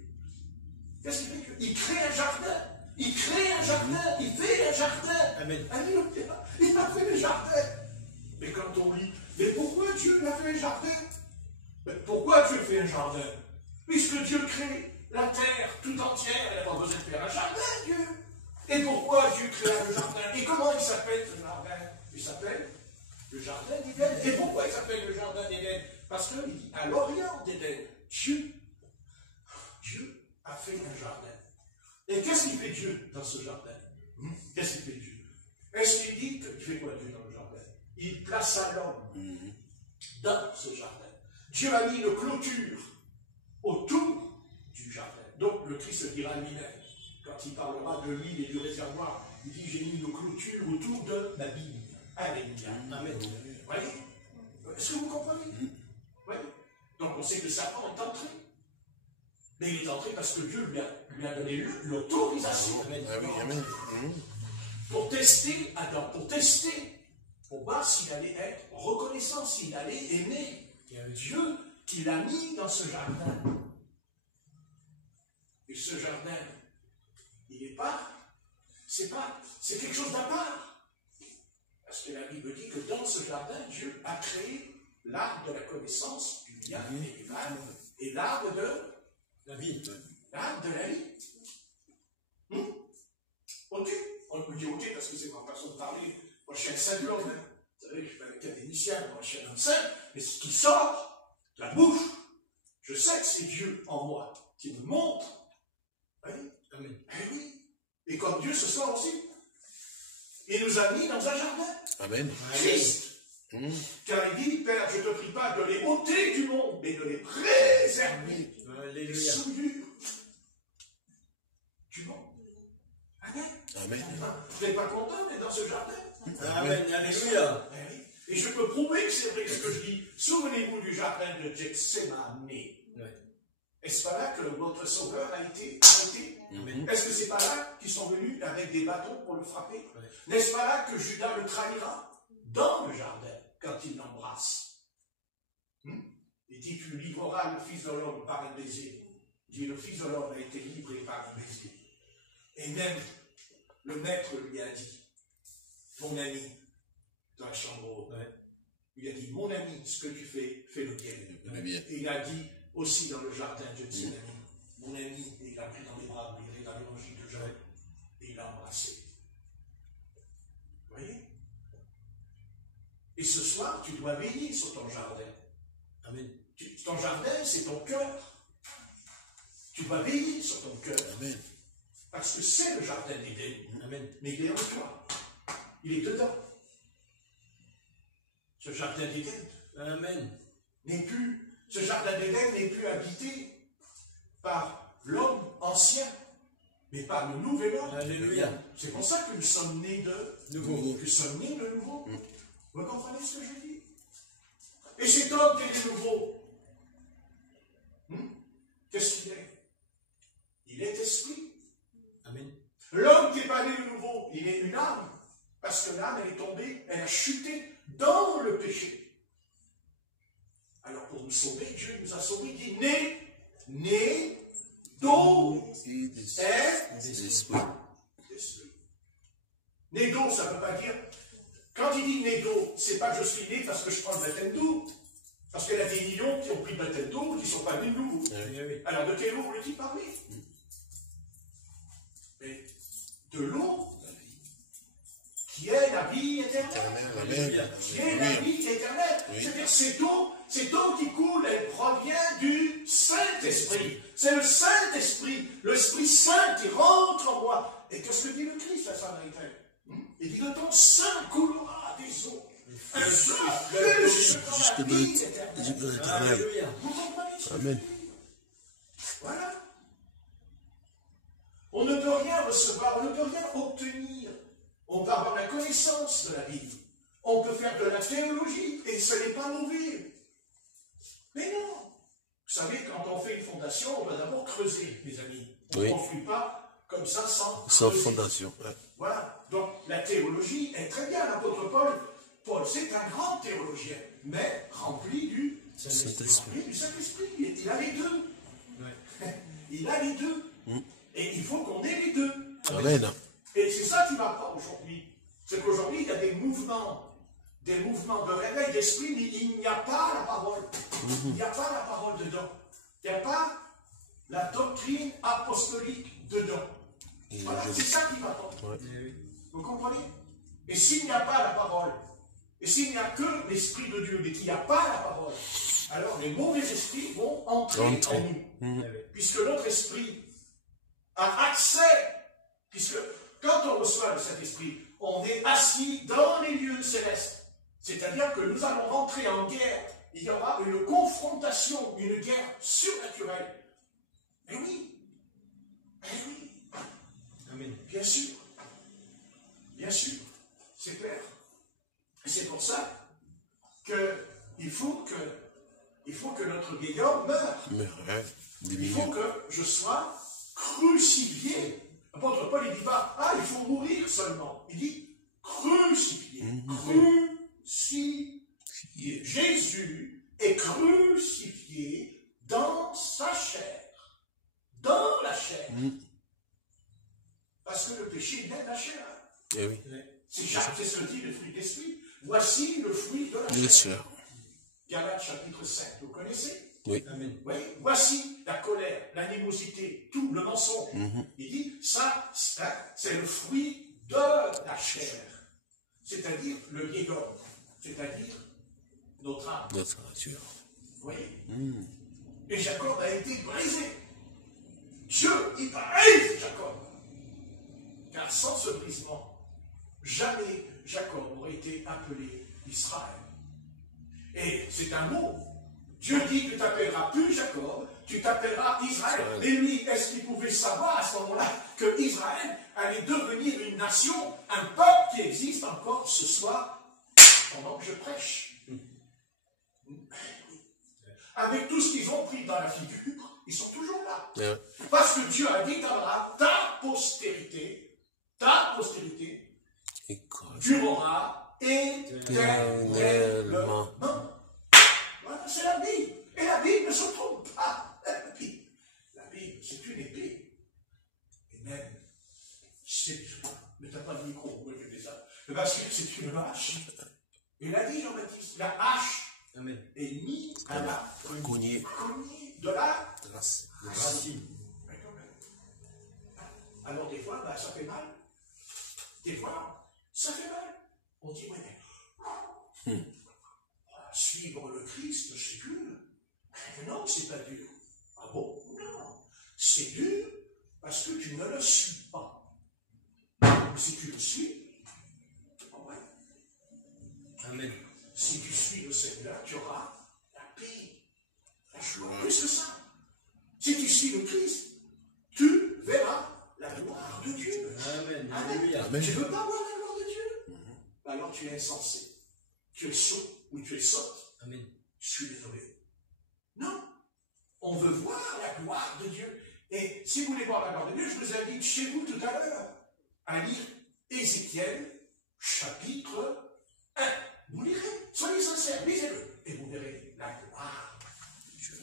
Qu'est-ce qu'il fait Dieu? Il crée un jardin. Il crée un jardin. Il fait un jardin. Amen. Alléluia. Il a fait le jardin. Mais quand on lit, mais pourquoi Dieu a fait un jardin? Pourquoi Dieu fait un jardin? Puisque Dieu crée la terre tout entière, il n'a pas besoin de faire un jardin, Dieu. Et pourquoi Dieu créa le jardin? Et comment il s'appelle ce jardin? Il s'appelle le jardin d'Éden. Et pourquoi il s'appelle le jardin d'Éden? Parce qu'il dit à l'orient d'Éden, Dieu a fait un jardin. Et qu'est-ce qu'il fait Dieu dans ce jardin? Qu'est-ce qu'il fait Dieu? Est-ce qu'il dit qu'il fait quoi Dieu dans le jardin? Il plaça l'homme dans ce jardin. Dieu a mis une clôture autour du jardin. Donc le Christ dira lui-même, quand il parlera de l'huile et du réservoir, il dit j'ai mis une clôture autour de ma Bible. Alléluia. Amen. Voyez? Est-ce que vous comprenez? Voyez? Donc on sait que Satan est entré. Mais il est entré parce que Dieu lui a donné l'autorisation. Amen. Pour tester Adam, pour voir s'il allait être reconnaissant, s'il allait aimer Dieu qui l'a mis dans ce jardin. Et ce jardin, il n'est pas, c'est quelque chose d'à part. Parce que la Bible dit que dans ce jardin, Dieu a créé l'arbre de la connaissance du bien et du mal, et l'arbre de la vie. L'arbre de la vie. Ok. On peut dire ok parce que c'est ma façon de parler. Moi je suis un symbole. Vous savez, je suis un académicien, moi je suis un simple, mais ce qui sort de la bouche, je sais que c'est Dieu en moi qui me montre. Oui. Amen. Eh oui. Et comme Dieu ce soir aussi, il nous a mis dans un jardin. Amen. Christ. Car il dit, Père, je ne te prie pas de les ôter du monde, mais de les préserver des souillures du monde. Amen. Amen. Vous n'êtes pas content d'être dans ce jardin? Amen. Alléluia. Et je peux prouver que c'est vrai ce que je dis. Souvenez-vous du jardin de Gethsémane. Est-ce pas là que votre sauveur a été arrêté? Est-ce que c'est pas là qu'ils sont venus avec des bâtons pour le frapper? N'est-ce pas là que Judas le trahira? Dans le jardin, quand il l'embrasse. Il dit, tu livreras le Fils de l'homme par un baiser. Il dit, le Fils de l'homme a été livré par un baiser. Et même, le maître lui a dit, mon ami, dans la chambre haute, il a dit, mon ami, ce que tu fais, fais-le bien. Et il a dit aussi dans le jardin de Gethsémane, mon ami, et il a pris dans les bras, il est dans l'évangile de Jean, et il l'a embrassé. Vous voyez? Et ce soir, tu dois veiller sur ton jardin. Amen. Ton jardin, c'est ton cœur. Tu dois veiller sur ton cœur. Amen. Parce que c'est le jardin d'Éden. Amen. Mais il est en toi. Il est dedans. Ce jardin d'Éden. Amen. Ce jardin d'Éden n'est plus habité par l'homme ancien, mais par le nouvel homme. Alléluia. C'est pour ça que nous sommes nés de nouveau. Que nous sommes nés de nouveau. Vous comprenez ce que je dis? Et cet homme qui est nouveau, qu'est-ce qu'il est? Il est esprit. Amen. L'homme qui n'est pas né de nouveau, il est une âme. Parce que l'âme, elle est tombée, elle a chuté dans le péché. Alors pour nous sauver, Dieu nous a sauvés. Il dit, né d'eau et d'esprit. Né d'eau, ça ne veut pas dire... Quand il dit né d'eau, c'est pas que je suis né parce que je prends le baptême d'eau. Parce qu'il y a des millions qui ont pris le baptême d'eau qui ne sont pas nés de nouveau. Alors de quelle eau voulait-il parler? Mais de l'eau qui est la vie éternelle. Amen. Qui est la vie éternelle. Oui. C'est-à-dire cette eau qui coule, elle provient du Saint-Esprit. C'est le Saint-Esprit, l'Esprit Saint qui rentre en moi. Et qu'est-ce que dit le Christ à Saint-Martin? Il dit, de ton sein coulera des eaux. Un fleuve jusqu'à la vie éternelle. Alléluia. Vous comprenez ce que Amen. je dis? Voilà. On ne peut rien recevoir, on ne peut rien obtenir. On peut avoir la connaissance de la Bible. On peut faire de la théologie, et ce n'est pas mauvais. Mais non. Vous savez, quand on fait une fondation, on doit d'abord creuser, mes amis. On ne Oui. construit pas comme ça sans Sans creuser. fondation. Ouais. Voilà. Donc, la théologie est très bien. L'apôtre Paul, c'est un grand théologien, mais rempli du Saint-Esprit. rempli du Saint-Esprit. Il a les deux. Ouais. Il a les deux. Et il faut qu'on ait les deux. Amen. Et c'est ça qui ne va pas aujourd'hui. C'est qu'aujourd'hui, il y a des mouvements de réveil d'esprit, mais il n'y a pas la parole. Il n'y a pas la parole dedans. Il n'y a pas la doctrine apostolique dedans. Et Voilà, je c'est dis- ça qui va pas. Ouais. Eh oui. Vous comprenez? Et s'il n'y a pas la parole, et s'il n'y a que l'Esprit de Dieu, mais qu'il n'y a pas la parole, alors les mauvais esprits vont entrer en nous. Eh oui. Puisque notre esprit a accès, puisque quand on reçoit le Saint-Esprit, on est assis dans les lieux célestes. C'est-à-dire que nous allons rentrer en guerre. Il y aura une confrontation, une guerre surnaturelle. Eh oui. Eh oui. Amen. Bien sûr. Bien sûr. C'est clair. Et c'est pour ça qu'il faut que notre vieil homme meure. Mais ouais. Il Diminue. faut que je sois crucifié. L'apôtre Paul, il ne dit pas, ah, il faut mourir seulement. Il dit crucifié. Crucifié. Jésus est crucifié dans sa chair. Dans la chair. Parce que le péché naît de la chair. Eh oui. C'est Jacques qui se dit le fruit de l'esprit. Voici le fruit de la Bien chair. sûr. Galates chapitre 5, vous connaissez? Oui. Amen. Oui, voici la colère, l'animosité, tout, le mensonge. Il dit, ça, c'est le fruit de la chair. C'est-à-dire le vieil homme. C'est-à-dire notre âme. Notre nature. Vous voyez? Et Jacob a été brisé. Dieu, il brise Jacob. Car sans ce brisement, jamais Jacob aurait été appelé Israël. Et c'est un mot. Dieu dit que tu t'appelleras plus Jacob, tu t'appelleras Israël. Et lui, est-ce qu'il pouvait savoir à ce moment-là que Israël allait devenir une nation, un peuple qui existe encore ce soir pendant que je prêche? Avec tout ce qu'ils ont pris dans la figure, ils sont toujours là. Eh ouais. Parce que Dieu a dit à ta postérité Et quoi? durera éternellement. Voilà, c'est la Bible. Et la Bible ne se trompe pas. La Bible, c'est une épée. Et même, mais t'as pas de micro, moi je fais ça. Parce que c'est une hache. Il a dit Jean-Baptiste, la hache Amen. est mise à la Cogné. cognée de la Grâce. Racine. Alors des fois, ça fait mal. Des fois, ça fait mal. On dit, ouais, mais suivre le Christ, c'est dur. Mais non, c'est pas dur. Ah bon? Non. C'est dur parce que tu ne le suis pas. Si tu le suis, ouais. Amen. Si tu suis le Seigneur, tu auras la paix, la joie. Plus que ça. Si tu suis le Christ, tu verras la gloire de Dieu. Amen. Amen. Alléluia. Amen. Tu ne veux pas voir la gloire de Dieu? Alors tu es insensé. Tu es sot ou tu es sotte. Amen. Je suis désolé. Non. On veut voir la gloire de Dieu. Et si vous voulez voir la gloire de Dieu, je vous invite chez vous tout à l'heure à lire Ézéchiel, chapitre 1. Vous lirez, soyez sincères, lisez-le. Et vous verrez la gloire de Dieu.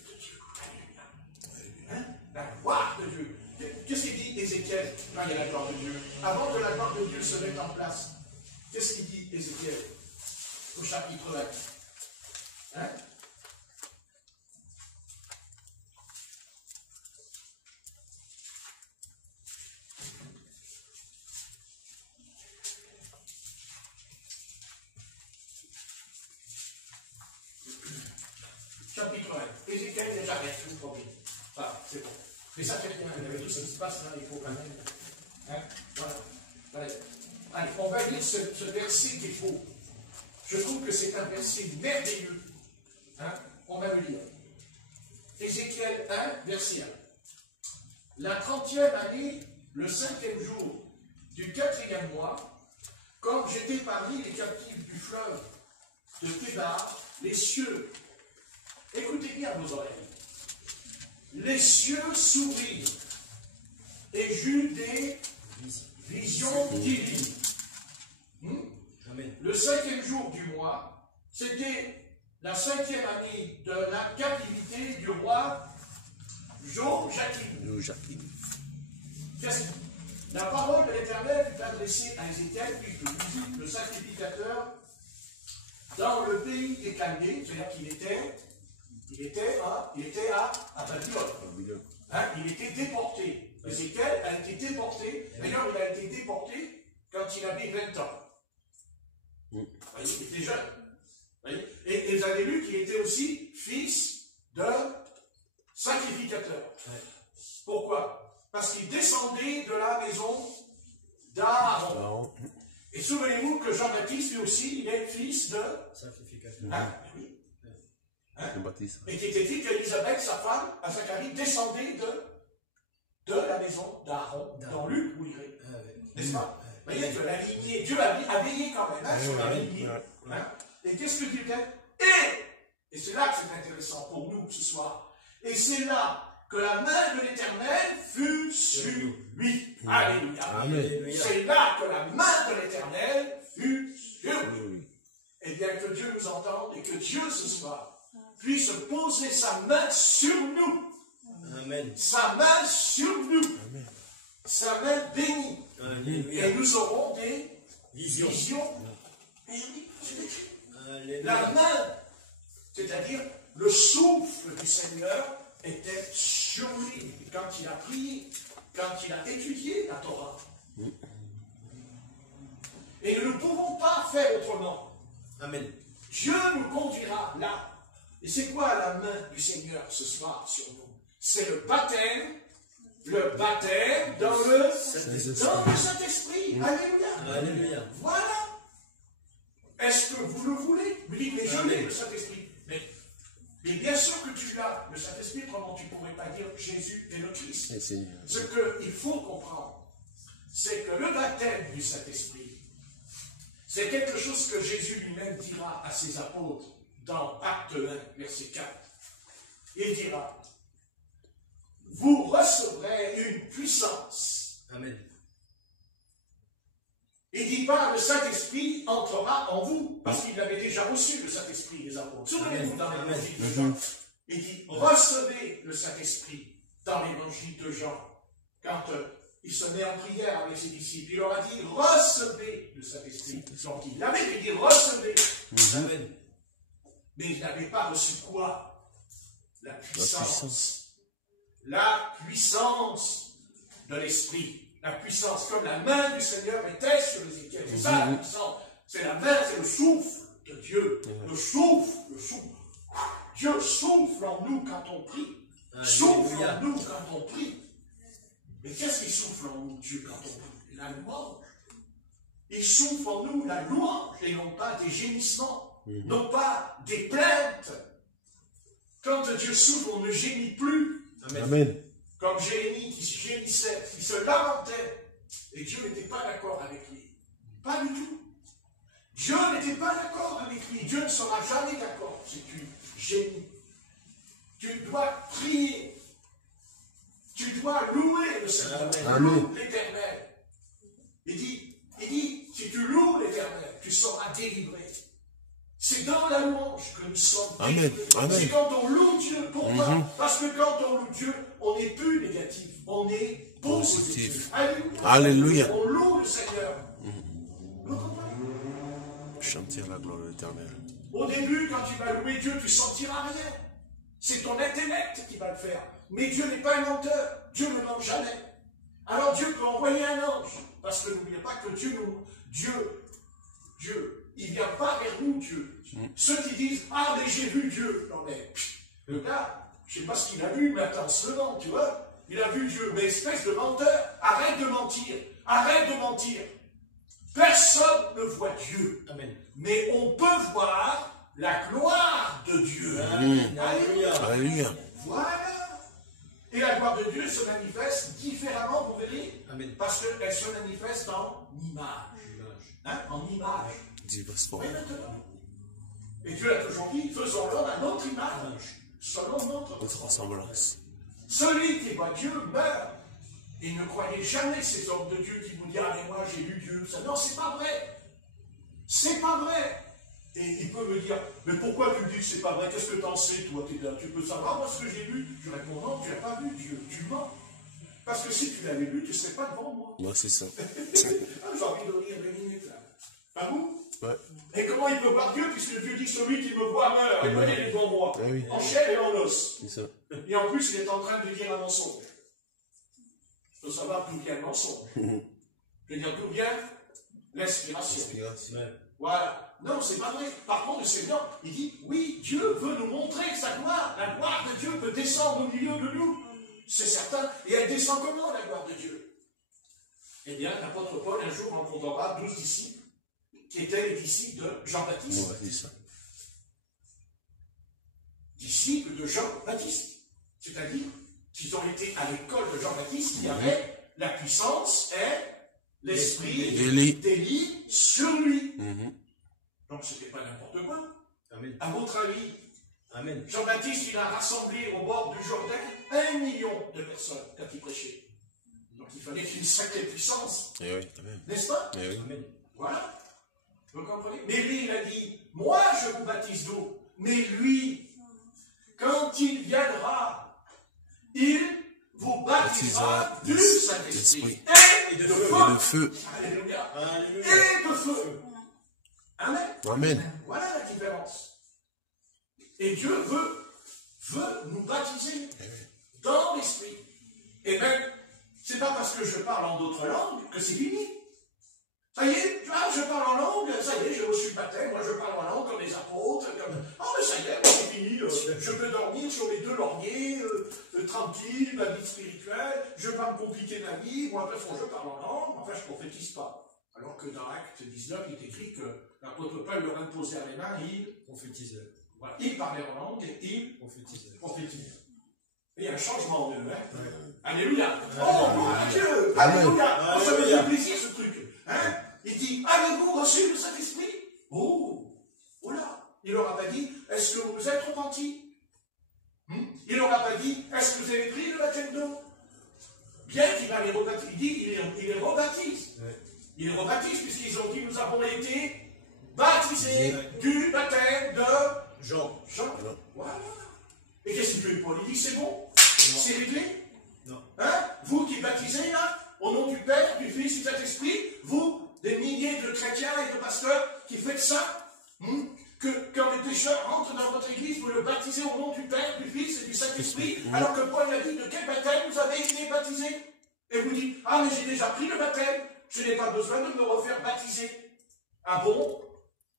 Alléluia. Hein? La gloire de Dieu. Qu'est-ce qu'il dit Ézéchiel quand il y a la gloire de Dieu? Avant que la gloire de Dieu se mette en place, qu'est-ce qu'il dit Ézéchiel au chapitre 1? Hein? Ézéchiel, j'arrête, je vous promets. Voilà, c'est bon. Mais ça fait rien, avec tout ce qui se passe là, il faut quand même. Hein? Voilà. Allez, on va lire ce verset qui est beau. Je trouve que c'est un verset merveilleux. Hein? On va le lire. Ézéchiel 1, verset 1. La 30e année, le 5e jour du 4e mois, comme j'étais parmi les captifs du fleuve de Kébar, les cieux, écoutez bien vos oreilles, les cieux s'ouvrirent et j'eus des visions divines. Le 5e jour du mois, c'était la 5e année de la captivité du roi Joachim. La parole de l'Éternel fut adressée à Ézéchiel, puis je visite le sacrificateur dans le pays des Chaldéens, c'est-à-dire qu'il était à Babylone. Hein, il était déporté. Ézéchiel a été déporté. D'ailleurs, il a été déporté quand il avait 20 ans. Vous voyez, il était jeune. Voyez, et vous avez lu qu'il était aussi fils de sacrificateur. Pourquoi? Parce qu'il descendait de la maison d'Aaron. Et souvenez-vous que Jean-Baptiste, lui aussi, il est fils de sacrificateur. Hein? Oui. Hein? Et qui était dit qu'Élisabeth, sa femme, à Zacharie, descendait de la maison d'Aaron, dans Luc, vous lirez. N'est-ce pas? Vous voyez que la lignée, Dieu a veillé quand même hein, sur la lignée. Hein? Et qu'est-ce que Dieu dit? Et c'est là que c'est intéressant pour nous ce soir. Et c'est là que la main de l'Éternel fut sur lui. Alléluia. C'est là que la main de l'Éternel fut sur lui. Et bien que Dieu nous entende et que Dieu ce soir puisse poser sa main sur nous. Amen. Sa main sur nous. Amen. Sa main bénie. Alléluia. Et nous aurons des visions. Et oui, c'est écrit. La main, c'est-à-dire le souffle du Seigneur, était sur lui quand il a prié, quand il a étudié la Torah. Et nous ne pouvons pas faire autrement. Amen. Dieu nous conduira là. Et c'est quoi la main du Seigneur ce soir sur nous? C'est le baptême dans le Saint-Esprit. Alléluia. Alléluia. Voilà. Est-ce que vous le voulez? Vous dites, mais je l'ai, le Saint-Esprit. Mais bien sûr que tu l'as, le Saint-Esprit, comment tu ne pourrais pas dire Jésus est le Christ? Ce qu'il faut comprendre, c'est que le baptême du Saint-Esprit, c'est quelque chose que Jésus lui-même dira à ses apôtres dans Acte 1, verset 4. Il dira, vous recevrez une puissance. Amen. Il ne dit pas le Saint-Esprit entrera en vous, parce qu'il avait déjà reçu le Saint-Esprit, les apôtres. Souvenez-vous dans l'évangile de Jean. Il dit recevez le Saint-Esprit dans l'évangile de Jean. Quand il se met en prière avec ses disciples, il leur a dit recevez le Saint-Esprit. Donc il avait dit recevez. Amen. Mais il n'avait pas reçu quoi? La puissance. La puissance de l'Esprit. La puissance, comme la main du Seigneur était sur Ézéchiel. C'est ça la puissance. C'est la main, c'est le souffle de Dieu. Le souffle. Dieu souffle en nous quand on prie. Souffle en nous quand on prie. Mais qu'est-ce qu'il souffle en nous, Dieu, quand on prie? La louange. Il souffle en nous la louange et non pas des gémissements, non pas des plaintes. Quand Dieu souffle, on ne gémit plus. Amen. Comme Jérémie qui gémissait, qui se lamentait, et Dieu n'était pas d'accord avec lui. Pas du tout. Dieu n'était pas d'accord avec lui. Dieu ne sera jamais d'accord si tu gémis. Tu dois prier. Tu dois louer le Seigneur. Loue l'Éternel. Il dit, si tu loues l'Éternel, tu seras délivré. C'est dans la louange que nous sommes délivrés. C'est quand on loue Dieu. Pourquoi? Parce que quand on loue Dieu, on n'est plus négatif, on est positif. Alléluia. On loue le Seigneur. Vous comprenez? Chanter la gloire de l'Éternel. Au début, quand tu vas louer Dieu, tu ne sentiras rien. C'est ton intellect qui va le faire. Mais Dieu n'est pas un menteur. Dieu ne ment jamais. Alors Dieu peut envoyer un ange. Parce que n'oubliez pas que Dieu, il ne vient pas vers nous, Dieu. Ceux qui disent, ah, mais j'ai vu Dieu. Non, mais le gars, Je ne sais pas ce qu'il a vu, mais attends, seulement, tu vois. Il a vu Dieu, mais espèce de menteur. Arrête de mentir. Arrête de mentir. Personne ne voit Dieu. Amen. Mais on peut voir la gloire de Dieu. Alléluia. Alléluia. Voilà. Et la gloire de Dieu se manifeste différemment, vous verrez. Amen. Parce qu'elle se manifeste en image. Hein, en image. Diverses Oui, formes. maintenant. Et Dieu a toujours dit, faisons l'homme à notre image, selon notre Notre ressemblance. Celui qui voit Dieu meurt. Et ne croyez jamais ces hommes de Dieu qui vous disent, ah mais moi j'ai vu Dieu. Ça, non, c'est pas vrai. C'est pas vrai. Et il peut me dire, mais pourquoi tu dis que c'est pas vrai? Qu'est-ce que t'en sais, toi? Tu peux savoir, moi, ce que j'ai vu. Je réponds, non, tu n'as pas vu Dieu. Tu mens. Parce que si tu l'avais vu, tu ne serais pas devant moi. Moi, c'est ça. J'ai envie de rire 2 minutes là. Pas vous? Ouais. Et comment il peut voir Dieu, puisque Dieu dit, celui qui me voit meurt, et il est devant moi, Ah oui. en chair et en os. C'est ça. Et en plus, il est en train de dire un mensonge. Il faut savoir d'où vient le mensonge. Je veux dire, d'où vient l'inspiration. Inspiration. Voilà. Non, c'est pas vrai. Par contre, le Seigneur, il dit, oui, Dieu veut nous montrer sa gloire. La gloire de Dieu peut descendre au milieu de nous. C'est certain. Et elle descend comment, la gloire de Dieu? Eh bien, l'apôtre Paul, un jour, rencontrera 12 disciples, qui étaient les disciples de Jean-Baptiste. Ouais, c'est ça. Disciples de Jean-Baptiste. C'est-à-dire qu'ils ont été à l'école de Jean-Baptiste, qui avait la puissance et l'esprit d'Élie sur lui. Donc, ce n'était pas n'importe quoi. Amen. À votre avis, Amen. Jean-Baptiste, il a rassemblé au bord du Jourdain 1 million de personnes quand il prêchait. Donc, il fallait une sacrée puissance. Eh oui, amen. N'est-ce pas? Eh oui. Amen. Voilà. Vous comprenez? Mais lui, il a dit, moi, je vous baptise d'eau. Mais lui, quand il viendra, il vous baptisera du Saint-Esprit et de feu. Et le feu. Alléluia. Alléluia. Et de feu. Amen. Amen. Voilà la différence. Et Dieu veut nous baptiser dans l'Esprit. Et même, c'est pas parce que je parle en d'autres langues que c'est fini. Ça y est, je parle en langue, ça y est, j'ai reçu le baptême, moi je parle en langue comme les apôtres, comme... Ah mais ça y est, c'est fini, je peux dormir sur les 2 lauriers, tranquille, ma vie spirituelle, je ne vais pas me compliquer ma vie, moi de toute façon je parle en langue, enfin je ne prophétise pas. Alors que dans Acte 19, il est écrit que l'apôtre Paul leur imposait les mains, Prophétiseur. voilà, il parlait en langue et il Prophétiseur. prophétisait. Et il y a un changement en eux, hein. Ouais. Alléluia. Oh, gloire à Dieu. Alléluia. Oh, ça me fait plaisir ce truc. Hein? Il dit, avez-vous reçu le Saint-Esprit? Oh, là. Il leur a pas dit, est-ce que vous vous êtes repentis? Il leur a pas dit, est-ce que vous avez pris le baptême d'eau? Bien qu'il va les rebaptiser. Il dit, il les rebaptise. Ouais. Il les rebaptise puisqu'ils ont dit, nous avons été baptisés du baptême de Jean. Jean. Voilà. Et qu'est-ce qu'il fait Paul? Il dit, c'est bon? C'est réglé? Non. Hein? Vous qui baptisez là, au nom du Père, du Fils, du Saint-Esprit, vous, des milliers de chrétiens et de pasteurs qui faites ça, que quand les pécheurs rentrent dans votre église, vous le baptisez au nom du Père, du Fils et du Saint-Esprit, alors que Paul a dit de quel baptême vous avez été baptisés? Et vous dites, ah mais j'ai déjà pris le baptême, je n'ai pas besoin de me refaire baptiser. Ah bon?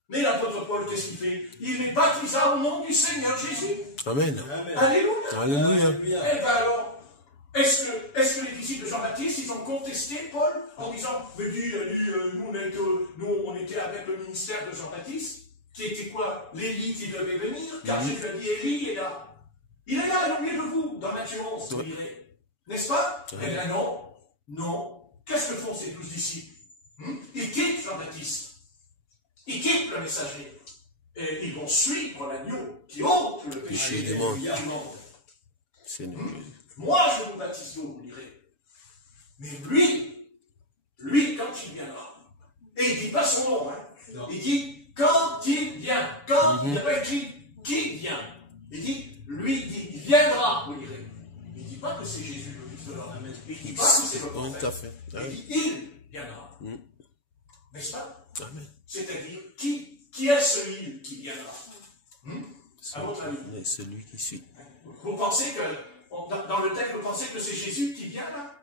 Mais l'apôtre Paul, qu'est-ce qu'il fait? Il les baptisa au nom du Seigneur Jésus. Amen. Amen. Alléluia. Alléluia. Eh bien alors, est-ce que les disciples de Jean-Baptiste, ils ont contesté Paul en disant, mais nous on était avec le ministère de Jean-Baptiste, qui était quoi? L'Élie qui devait venir, car Jésus a dit, Élie est là. Il est là, au milieu de vous, dans Matthieu 11, vous lirez. N'est-ce pas? Eh bien non. Qu'est-ce que font ces 12 disciples? Ils quittent Jean-Baptiste. Ils quittent le messager. Et ils vont suivre l'agneau qui ôte le péché du monde. Seigneur Jésus. Moi, je vous baptise d'eau, vous direz. Mais lui, quand il viendra, et il ne dit pas son nom, hein, il dit quand il vient, il n'a pas écrit qui vient. Il dit, il viendra, vous direz. Il ne dit pas que c'est Jésus le Fils de l'homme. Il ne dit pas que c'est le prophète. Tout à fait. Il dit, il viendra. N'est-ce pas? Amen. C'est-à-dire, qui est ce il qui viendra? À votre avis? Celui qui suit. Vous pensez que, dans le texte, vous pensez que c'est Jésus qui vient là?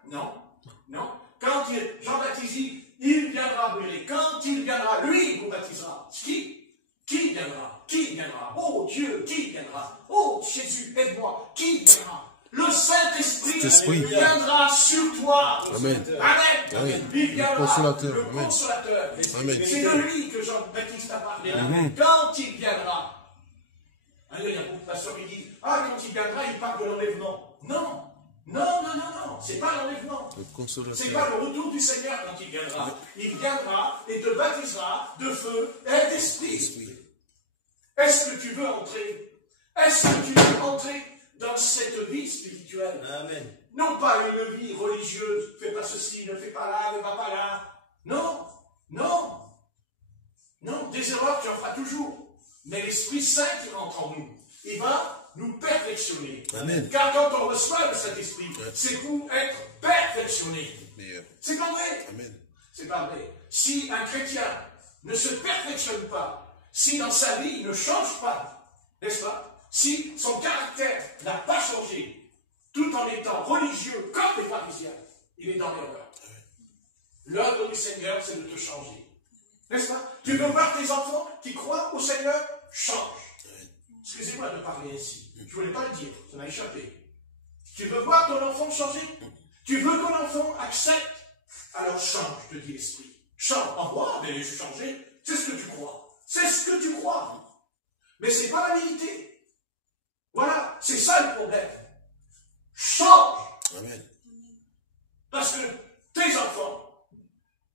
Non. Quand Jean-Baptiste dit, il viendra brûler. Quand il viendra, lui, il vous baptisera. Qui viendra? Qui viendra? Oh Dieu, qui viendra? Oh Jésus, aide-moi. Qui viendra? Le Saint-Esprit viendra sur toi. Amen. Amen. Amen. Il viendra, Le consolateur. le Amen. consolateur. Amen. C'est de lui que Jean-Baptiste a parlé. Amen. Quand il viendra. Alors, il y a beaucoup de pasteurs qui disent, ah, quand il viendra, il parle de l'enlèvement. Non. Non, non, non, non. C'est pas l'enlèvement. Le consolateur. C'est pas le retour du Seigneur quand il viendra. Il viendra et te baptisera de feu et d'esprit. Est-ce que tu veux entrer? Est-ce que tu veux entrer dans cette vie spirituelle? Amen. Non pas une vie religieuse, fais pas ceci, ne fais pas là, ne va pas là. Non, non, non, des erreurs tu en feras toujours. Mais l'Esprit Saint qui rentre en nous, il va nous perfectionner. Amen. Car quand on reçoit le Saint-Esprit, c'est pour être perfectionné. Meilleur. C'est pas vrai. Amen. C'est pas vrai. Si un chrétien ne se perfectionne pas, si dans sa vie il ne change pas, n'est-ce pas? Si son caractère n'a pas changé, tout en étant religieux comme les pharisiens, il est dans l'erreur. L'œuvre du Seigneur, c'est de te changer. N'est-ce pas? Tu veux voir tes enfants qui croient au Seigneur? Change. Excusez-moi de parler ainsi. Je ne voulais pas le dire, ça m'a échappé. Tu veux voir ton enfant changer? Tu veux que ton enfant accepte? Alors change, te dit l'Esprit. Change. En moi, mais je changer. C'est ce que tu crois. C'est ce que tu crois. Mais ce n'est pas la vérité. Voilà, c'est ça le problème. Change. Amen. Parce que tes enfants,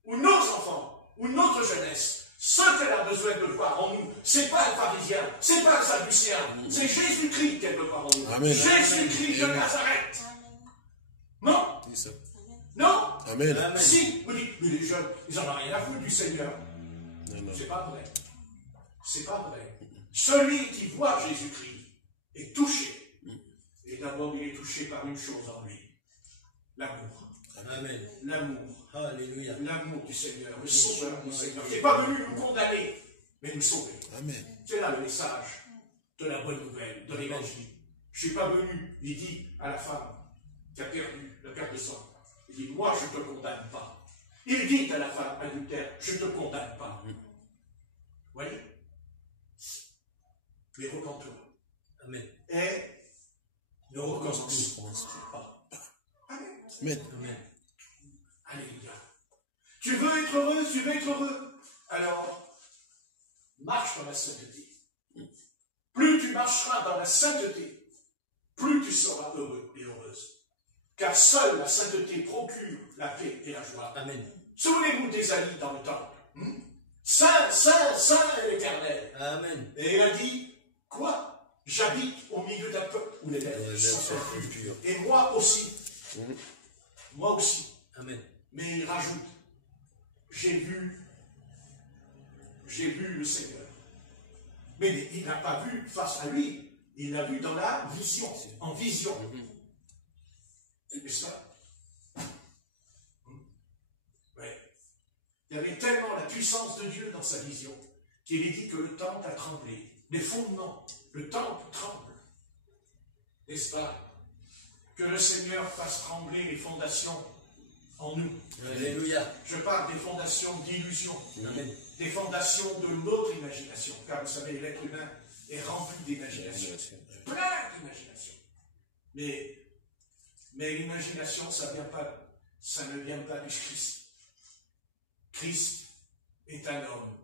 ou nos enfants, ou notre jeunesse, ce qu'elle a besoin de voir en nous, c'est pas le pharisien, c'est pas le sadducéen, c'est Jésus-Christ qu'elle veut voir en nous. Amen. Jésus-Christ de Nazareth. Non? C'est ça. Non? Amen. Amen. Si, vous dites, mais les jeunes, ils n'en ont rien à foutre du Seigneur. Non, non. C'est pas vrai. C'est pas vrai. Celui qui voit Jésus-Christ est touché. Et d'abord, il est touché par une chose en lui. L'amour. Amen. L'amour. Alléluia. L'amour du Seigneur, le sauveur du Seigneur. Il n'est pas venu nous condamner, mais nous sauver. Amen. C'est là le message de la bonne nouvelle, de l'évangile. Je ne suis pas venu, il dit à la femme qui a perdu le père de sang, il dit, moi je ne te condamne pas. Il dit à la femme adultère, je ne te condamne pas. Vous voyez? Mais repens-toi. Amen. Et ne recommence pas. Amen. Amen. Amen. Alléluia. Tu veux être heureux, tu veux être heureux. Alors, marche dans la sainteté. Plus tu marcheras dans la sainteté, plus tu seras heureux et heureuse. Car seule la sainteté procure la paix et la joie. Amen. Souvenez-vous d'Ésaïe dans le temple. Saint, saint, saint est l'Éternel. Amen. Et il a dit, quoi? J'habite au milieu d'un peuple où les lèvres sont impures. Et moi aussi. Moi aussi. Amen. Mais il rajoute, j'ai vu le Seigneur. Mais il n'a pas vu face à lui, il l'a vu dans la vision, en vision. C'est ça. Ouais. Il y avait tellement la puissance de Dieu dans sa vision qu'il est dit que le temple a tremblé. Les fondements, le temple tremble. N'est-ce pas? Que le Seigneur fasse trembler les fondations en nous. Alléluia. Je parle des fondations d'illusion, Amen. des fondations de notre imagination. Car vous savez, l'être humain est rempli d'imagination. Plein d'imagination. Mais l'imagination, ça ne vient pas du Christ. Christ est un homme.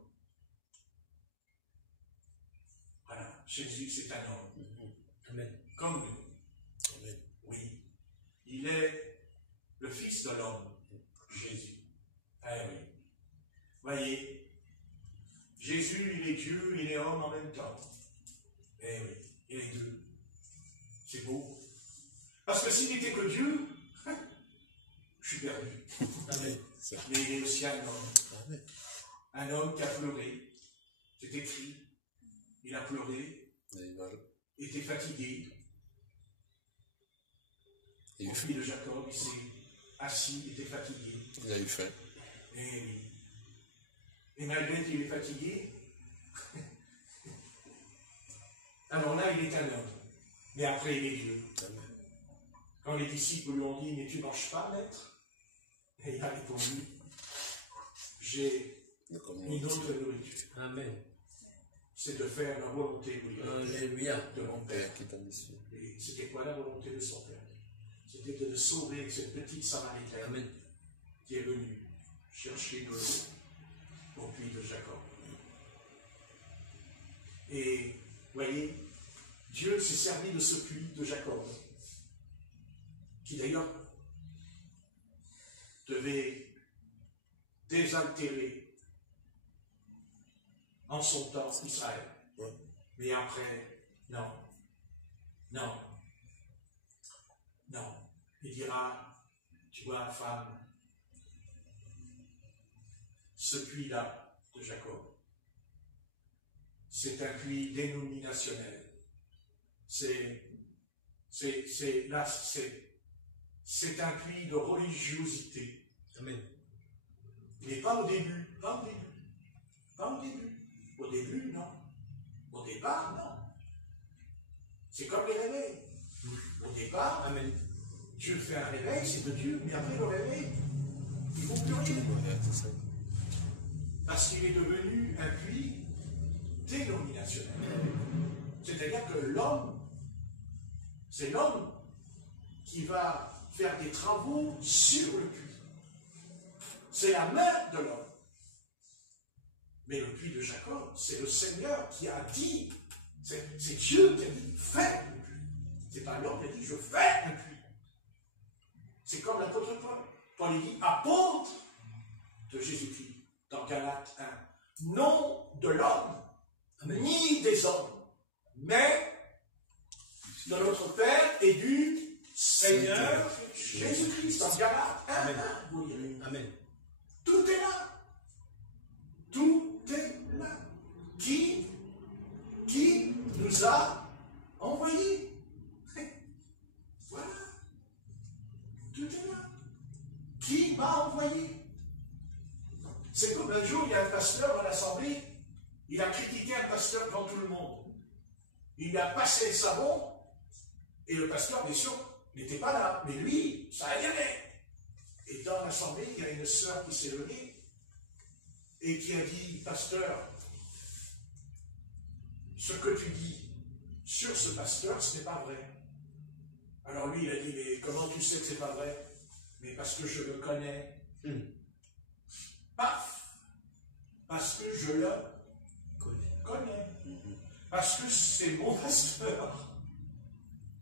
Voilà, Jésus c'est un homme. Amen. Comme nous. Amen. Oui. Il est le Fils de l'homme, Jésus. Ah oui. Voyez, Jésus, il est Dieu, il est homme en même temps. Eh oui, il est deux. C'est beau. Parce que s'il n'était que Dieu, je suis perdu. Amen. Mais il est aussi un homme. Amen. Un homme qui a pleuré. C'est écrit. Il a pleuré. Il était fatigué. Il Mon fils de Jacob, il s'est assis, il était fatigué. Il a eu faim. Et oui. Et malgré qu'il est fatigué, alors là, il est un homme. Mais après, il est Dieu. Amen. Quand les disciples lui ont dit, mais tu ne manges pas, maître? Et il a répondu, j'ai une autre nourriture. Amen. c'est de faire la volonté Alléluia. de mon Père. Père qui est dans les cieux. Et c'était quoi la volonté de son Père? C'était de sauver cette petite Samaritaine Amen. qui est venue chercher de l'eau au puits de Jacob. Et, voyez, Dieu s'est servi de ce puits de Jacob, qui d'ailleurs devait désaltérer en son temps Israël. Ouais. Mais après, non, non, non. Il dira, tu vois, femme, ce puits-là de Jacob, c'est un puits dénominationnel. C'est un puits de religiosité. Amen. Mais pas au début, pas au début, pas au début. Au début, non. Au départ, non. C'est comme les réveils. Au départ, Amen. Dieu fait un réveil, c'est de Dieu, mais après le réveil, il ne vaut plus rien. Ouais, c'est ça. Parce qu'il est devenu un puits dénominationnel. C'est-à-dire que l'homme, c'est l'homme qui va faire des travaux sur le puits. C'est la main de l'homme. Mais le puits de Jacob, c'est le Seigneur qui a dit, c'est Dieu qui a dit, fais le puits. C'est pas l'homme qui a dit, je fais un puits. C'est comme l'apôtre Paul. Paul dit, apôtre de Jésus-Christ, dans Galates 1. Non de l'homme, ni des hommes, mais de notre Père et du Seigneur Jésus-Christ. Dans Galates 1, vous lirez. Amen. Tout est là. Tout est là. Qui nous a envoyés? Voilà. Tout est là. Qui m'a envoyé? C'est comme un jour, il y a un pasteur à l'Assemblée, il a critiqué un pasteur devant tout le monde. Il a passé le savon, et le pasteur, bien sûr, n'était pas là. Mais lui, ça y allait. Et dans l'Assemblée, il y a une sœur qui s'est levée, et qui a dit, pasteur, ce que tu dis sur ce pasteur, ce n'est pas vrai. Alors lui, il a dit, mais comment tu sais que ce n'est pas vrai? Mais parce que je le connais. Paf! Parce que je le connais. Parce que c'est mon pasteur.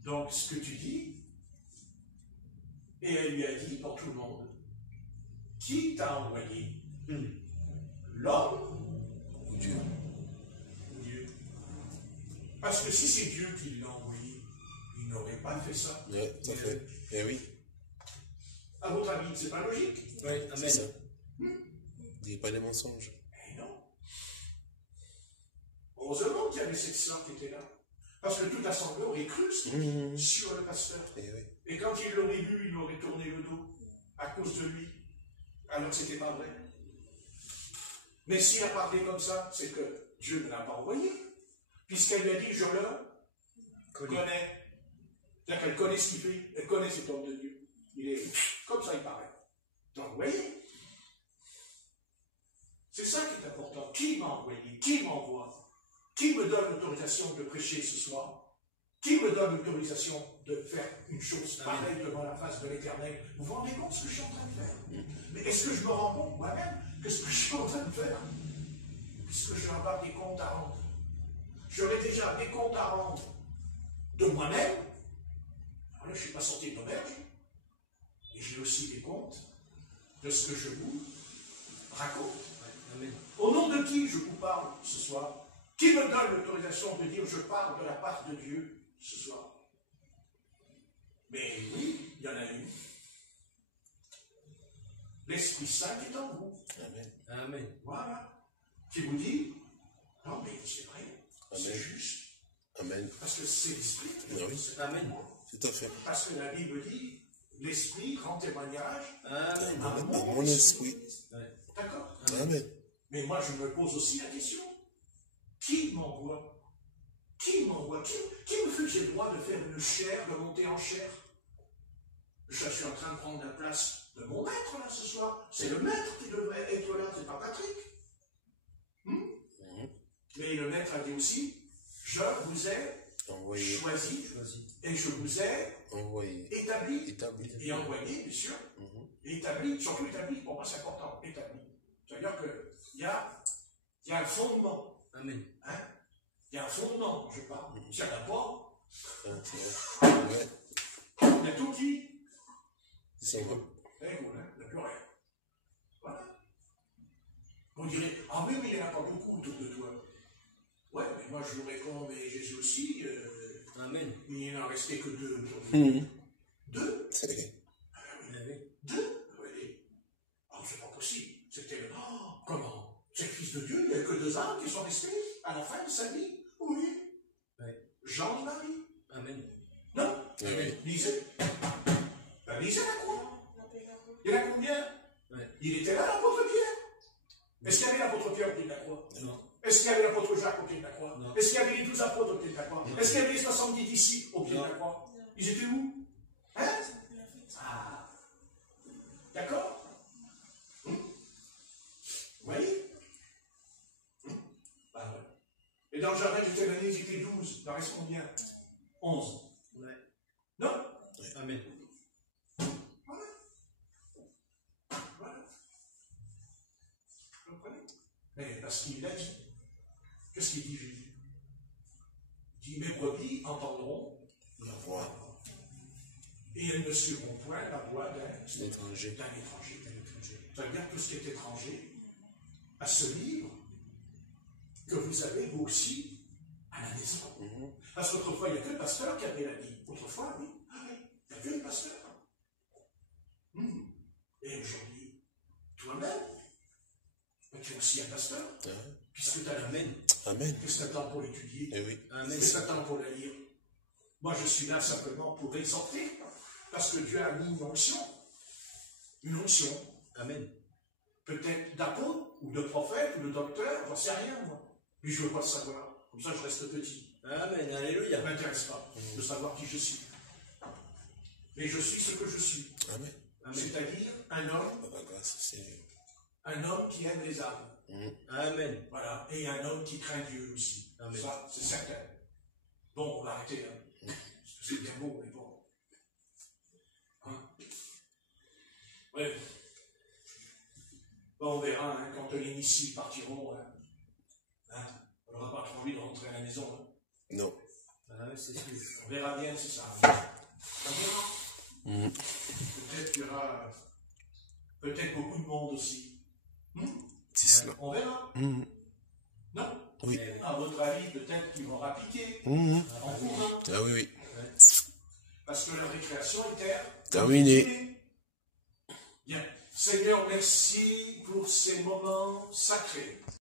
Donc, ce que tu dis, et elle lui a dit dans tout le monde, qui t'a envoyé? L'homme ou Dieu? Dieu. Parce que si c'est Dieu qui l'a envoyé, il n'aurait pas fait ça. Oui, tout à fait. Eh oui. À votre avis, c'est pas logique? Oui, C'est amen. ça. Dis pas des mensonges. Eh non. Heureusement qu'il y avait cette sœur qui était là. Parce que toute l'assemblée aurait cru sur le pasteur. Eh oui. Et quand il l'aurait vu, il aurait tourné le dos à cause de lui. Alors que ce n'était pas vrai. Mais s'il a parlé comme ça, c'est que Dieu ne l'a pas envoyé. Puisqu'elle lui a dit, je le connais. C'est-à-dire qu'elle connaît ce qu'il fait. Elle connaît cet homme de Dieu. Il est comme ça, il paraît. Donc, vous voyez, c'est ça qui est important. Qui m'a envoyé? Qui m'envoie? Qui me donne l'autorisation de prêcher ce soir? Qui me donne l'autorisation de faire une chose pareille devant la face de l'Éternel? Vous vous rendez compte ce que je suis en train de faire? Mais est-ce que je me rends compte moi-même que ce que je suis en train de faire? Puisque je vais avoir des comptes à rendre. J'aurai déjà des comptes à rendre de moi-même. Alors là, je ne suis pas sorti de l'auberge. Et j'ai aussi des comptes de ce que je vous raconte. Amen. Au nom de qui je vous parle ce soir? Qui me donne l'autorisation de dire je parle de la part de Dieu ce soir? Mais oui, il y en a une. L'Esprit Saint est en vous. Amen. Amen. Voilà. Qui vous dit, non mais c'est vrai, c'est Amen. juste. Amen. Parce que c'est l'Esprit. Ah oui. Amen. Tout à fait. Parce que la Bible dit, l'Esprit rend témoignage Amen. à À mon mon esprit. Ouais. D'accord? Amen. Mais moi, je me pose aussi la question. Qui m'envoie? Qui m'envoie? Qui me fait que j'ai le droit de faire une chair, de monter en chair? Je suis en train de prendre la place de mon maître, là, ce soir. C'est le maître qui devrait être là, c'est pas Patrick. Mais Et le maître a dit aussi, je vous ai Envoyé. choisi Choisi. et je vous ai Envoyé. établi Établi. et envoyé, bien sûr. Mhm. Établi, surtout établi, pour moi c'est important, établi. C'est-à-dire qu'il y a un fondement. Amen. Hein? Il y a un fondement, je parle. S'il n'y en a pas, Ah, ouais. il y a tout qui C'est bon. il n'y a plus rien. Voilà. Vous direz, ah mais il n'y en a pas beaucoup autour de toi. Ouais, mais moi je vous réponds, mais Jésus aussi, Amen. il n'en restait que deux autour de lui. Mhm. Deux? C'est- Amen. Deux? Oui. Ah, c'est pas possible. C'était, oh, comment? C'est le Fils de Dieu, il n'y a que deux âmes qui sont restés à la fin de sa vie. Oui. Ouais. Jean et Marie. Amen. Non? Oui. Lisez. Ben, lisez la croix. Il y en a combien? Ouais. Il était là, l'apôtre Pierre. Est-ce qu'il y avait l'apôtre Pierre au pied de la croix? Non. Est-ce qu'il y avait l'apôtre Jacques au pied de la croix? Non. Est-ce qu'il y avait les 12 apôtres au pied de la croix? Non. Est-ce qu'il y avait les 70 disciples au pied Non. de la croix? Ils étaient où? Hein? Ah. D'accord? Vous voyez? Ah ouais. Et dans le jardin du Téléphone, ils étaient 12. Il en reste combien? 11. Ouais. Non? Amen. Voilà. Voilà. Vous comprenez? Mais parce qu'il l'a dit. Qu'est-ce qu'il dit Jésus? Il dit, mes brebis entendront La voix et elles ne suivront point la voix d'un d'étranger. étranger. Ça veut dire que tout ce qui est étranger à ce livre que vous avez vous aussi à la maison. Mhm. Parce qu'autrefois, il n'y a que le pasteur qui avait la Bible. Autrefois, oui. Ah oui, il n'y a que le pasteur. Et aujourd'hui, toi-même, tu es aussi un pasteur, Ah, puisque tu as la main. Amen. Qu'est-ce que tu attends pour l'étudier? Eh oui. Amen. Qu'est-ce que tu attends pour la lire? Moi, je suis là simplement pour exhorter, parce que Dieu a mis une onction. Une onction. Amen. Peut-être d'apôtre, ou de prophète, ou de docteur, j'en sais rien, moi. Mais je ne veux pas le savoir. Comme ça, je reste petit. Amen. Ça Alléluia. ne m'intéresse pas de savoir qui je suis. Mais je suis ce que je suis. Amen. Amen. C'est-à-dire un homme, Par la grâce du Seigneur. un homme qui aime les âmes. Mhm. Amen. Voilà. Et un homme qui craint Dieu aussi. Amen. Ça, c'est certain. Bon, on va arrêter là. Parce que c'est bien beau, mais bon. Hein? Ouais. Bon, on verra hein, quand les Nissi partiront. Hein, on n'aura pas trop envie de rentrer à la maison. Hein. Non. Ah, c'est sûr. On verra bien si ça arrive. On verra. Mhm. Peut-être qu'il y aura peut-être beaucoup de monde aussi. C'est cela. On verra. Mhm. Non? Oui. À votre avis, peut-être qu'ils vont rappliquer Mhm. en courant. Ah oui, oui. Parce que la récréation est Terminé. Bien. Seigneur, merci pour ces moments sacrés.